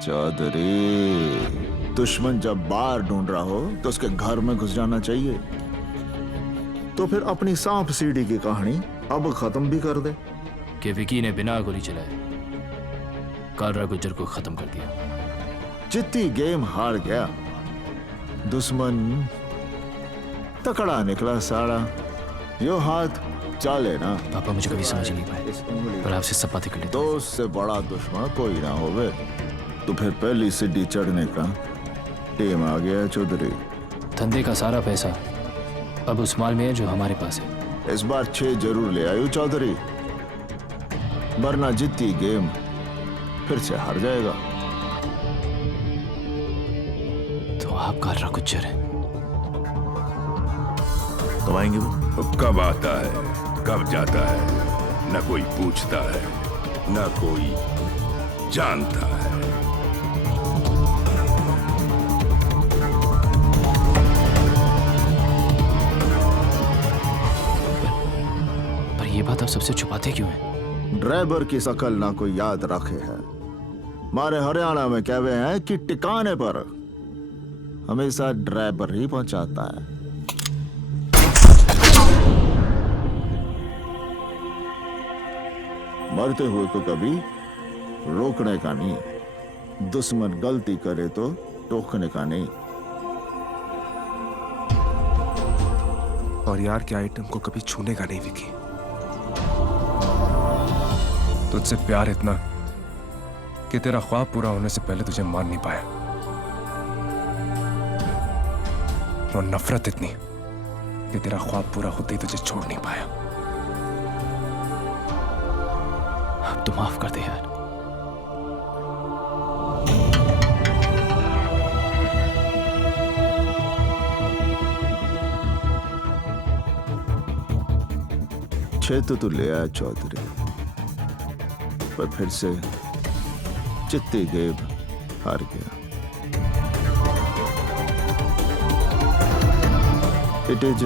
चौधरी। दुश्मन जब बाहर ढूंढ रहा हो तो उसके घर में घुस जाना चाहिए। तो फिर अपनी सांप सीढ़ी की कहानी अब खत्म भी कर दे। कि विकी ने बिना गोली चलाए कालरा गुज्जर को खत्म कर दिया। जितनी गेम हार गया, दुश्मन तकड़ा निकला साड़ा। यो हाथ चाले ना। पापा मुझे कभी समझ नहीं पाए, पर आपसे सब बातें कर लेता हूं। दोस्त से बड़ा दुश्मन कोई ना होवे। तो फिर पहली सीढ़ी चढ़ने का टेम आ गया चौधरी। धंधे का सारा पैसा अब उस माल में है जो हमारे पास है। इस बार 6 जरूर ले आयो चौधरी, वरना जितनी गेम फिर से हार जाएगा। तो आप कालरा गुज्जर हैं? कब आएंगे वो? कब आता है कब जाता है, न कोई पूछता है न कोई जानता है। पर ये बात आप सबसे छुपाते क्यों हैं? ड्राइवर की शकल ना कोई याद रखे है। हमारे हरियाणा में कहवे हैं कि टिकाने पर हमेशा ड्राइवर ही पहुंचाता है। मरते हुए को कभी रोकने का नहीं, दुश्मन गलती करे तो टोकने का नहीं। और यार के आइटम को कभी छूने का नहीं विकी। तुझसे प्यार इतना कि तेरा ख्वाब पूरा होने से पहले तुझे मान नहीं पाया, और नफरत इतनी कि तेरा ख्वाब पूरा होते ही तुझे छोड़ नहीं पाया। अब तो माफ कर दे यार। छह तो तू ले आया चौधरी, पर फिर से चित्ती गेब हार गया। It is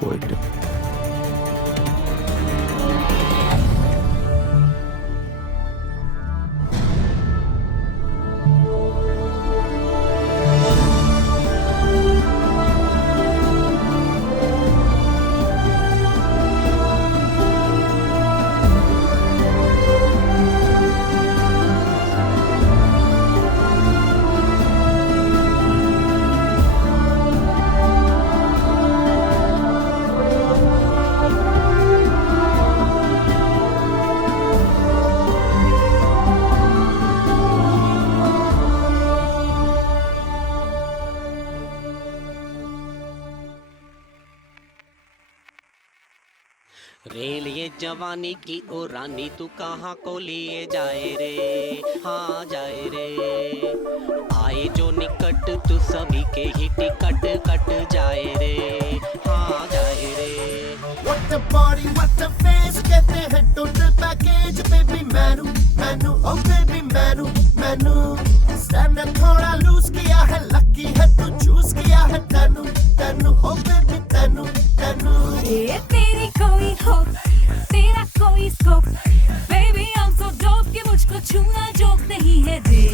poetic. रेल ये जवानी की ओ रानी तू कहाँ को लिए जाए रे, हाँ जाए रे। आए जो निकट तू सभी के ही टिकट कट जाए रे, हाँ जाए रे। What a body, what a face, कहते हैं total package, baby मैनू मैनू, oh baby मैनू मैनू। Standard थोड़ा लूज किया है, lucky है तू चूज किया है तनु तनु, oh baby तनु तनु। ये तेरी कोई होप, तेरा कोई scope, baby I'm so dope कि मुझको छूना जोक नहीं है रे।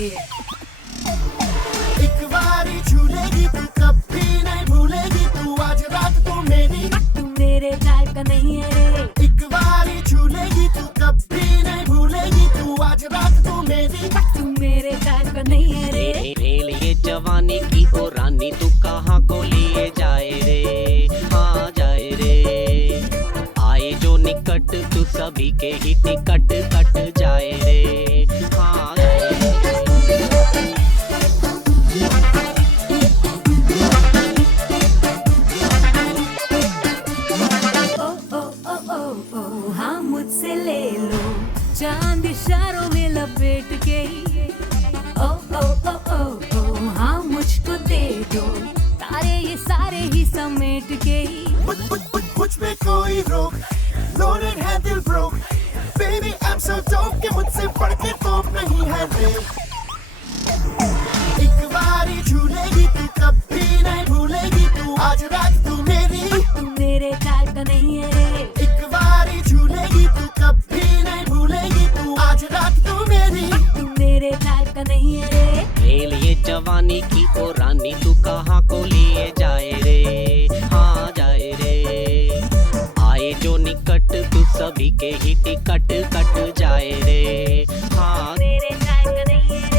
एक बारी छूलेगी तू कभी नहीं भूलेगी तू, आज रात तू मेरी, तू मेरे टाइप का नहीं है रे। एक बारी छूलेगी तू कभी नहीं भूलेगी तू, आज रात तू मेरी, तू मेरे टाइप का नहीं है रे। रेल ये जवानी की ओ रानी तू कहाँ को लिए जाए रे, हाँ जाए रे। आए जो निकट तू सभी के ही टिकट कट जाए रे, हाँ जाए रे। हाँ मुझसे ले लो चांद इशारों में लपेट के, ओ ओ ओ ओ ओ हाँ मुझको दे दो तारे ये सारे ही समेट के। मुझ पे कोई रोक, loaded है दिल broke, baby I'm so dope कि मुझसे बढ़ के तोप नहीं है रे। एक बारी झूलेगी तू कभी नहीं भूलेगी तू, आज रात तू मेरी, तू मेरे टाइप का नहीं है रे। एक बारी झूलेगी तू कभी नहीं भूलेगी तू, आज रात तू मेरी, तू मेरे टाइप का नहीं है रे। रेल ये जवानी की ओ रानी तू कहाँ को लिए जाए रे, हाँ जाए रे। आए जो निकट तू सभी के ही टिकट कट जाए रे, हाँ मेरे टाइप का नहीं है।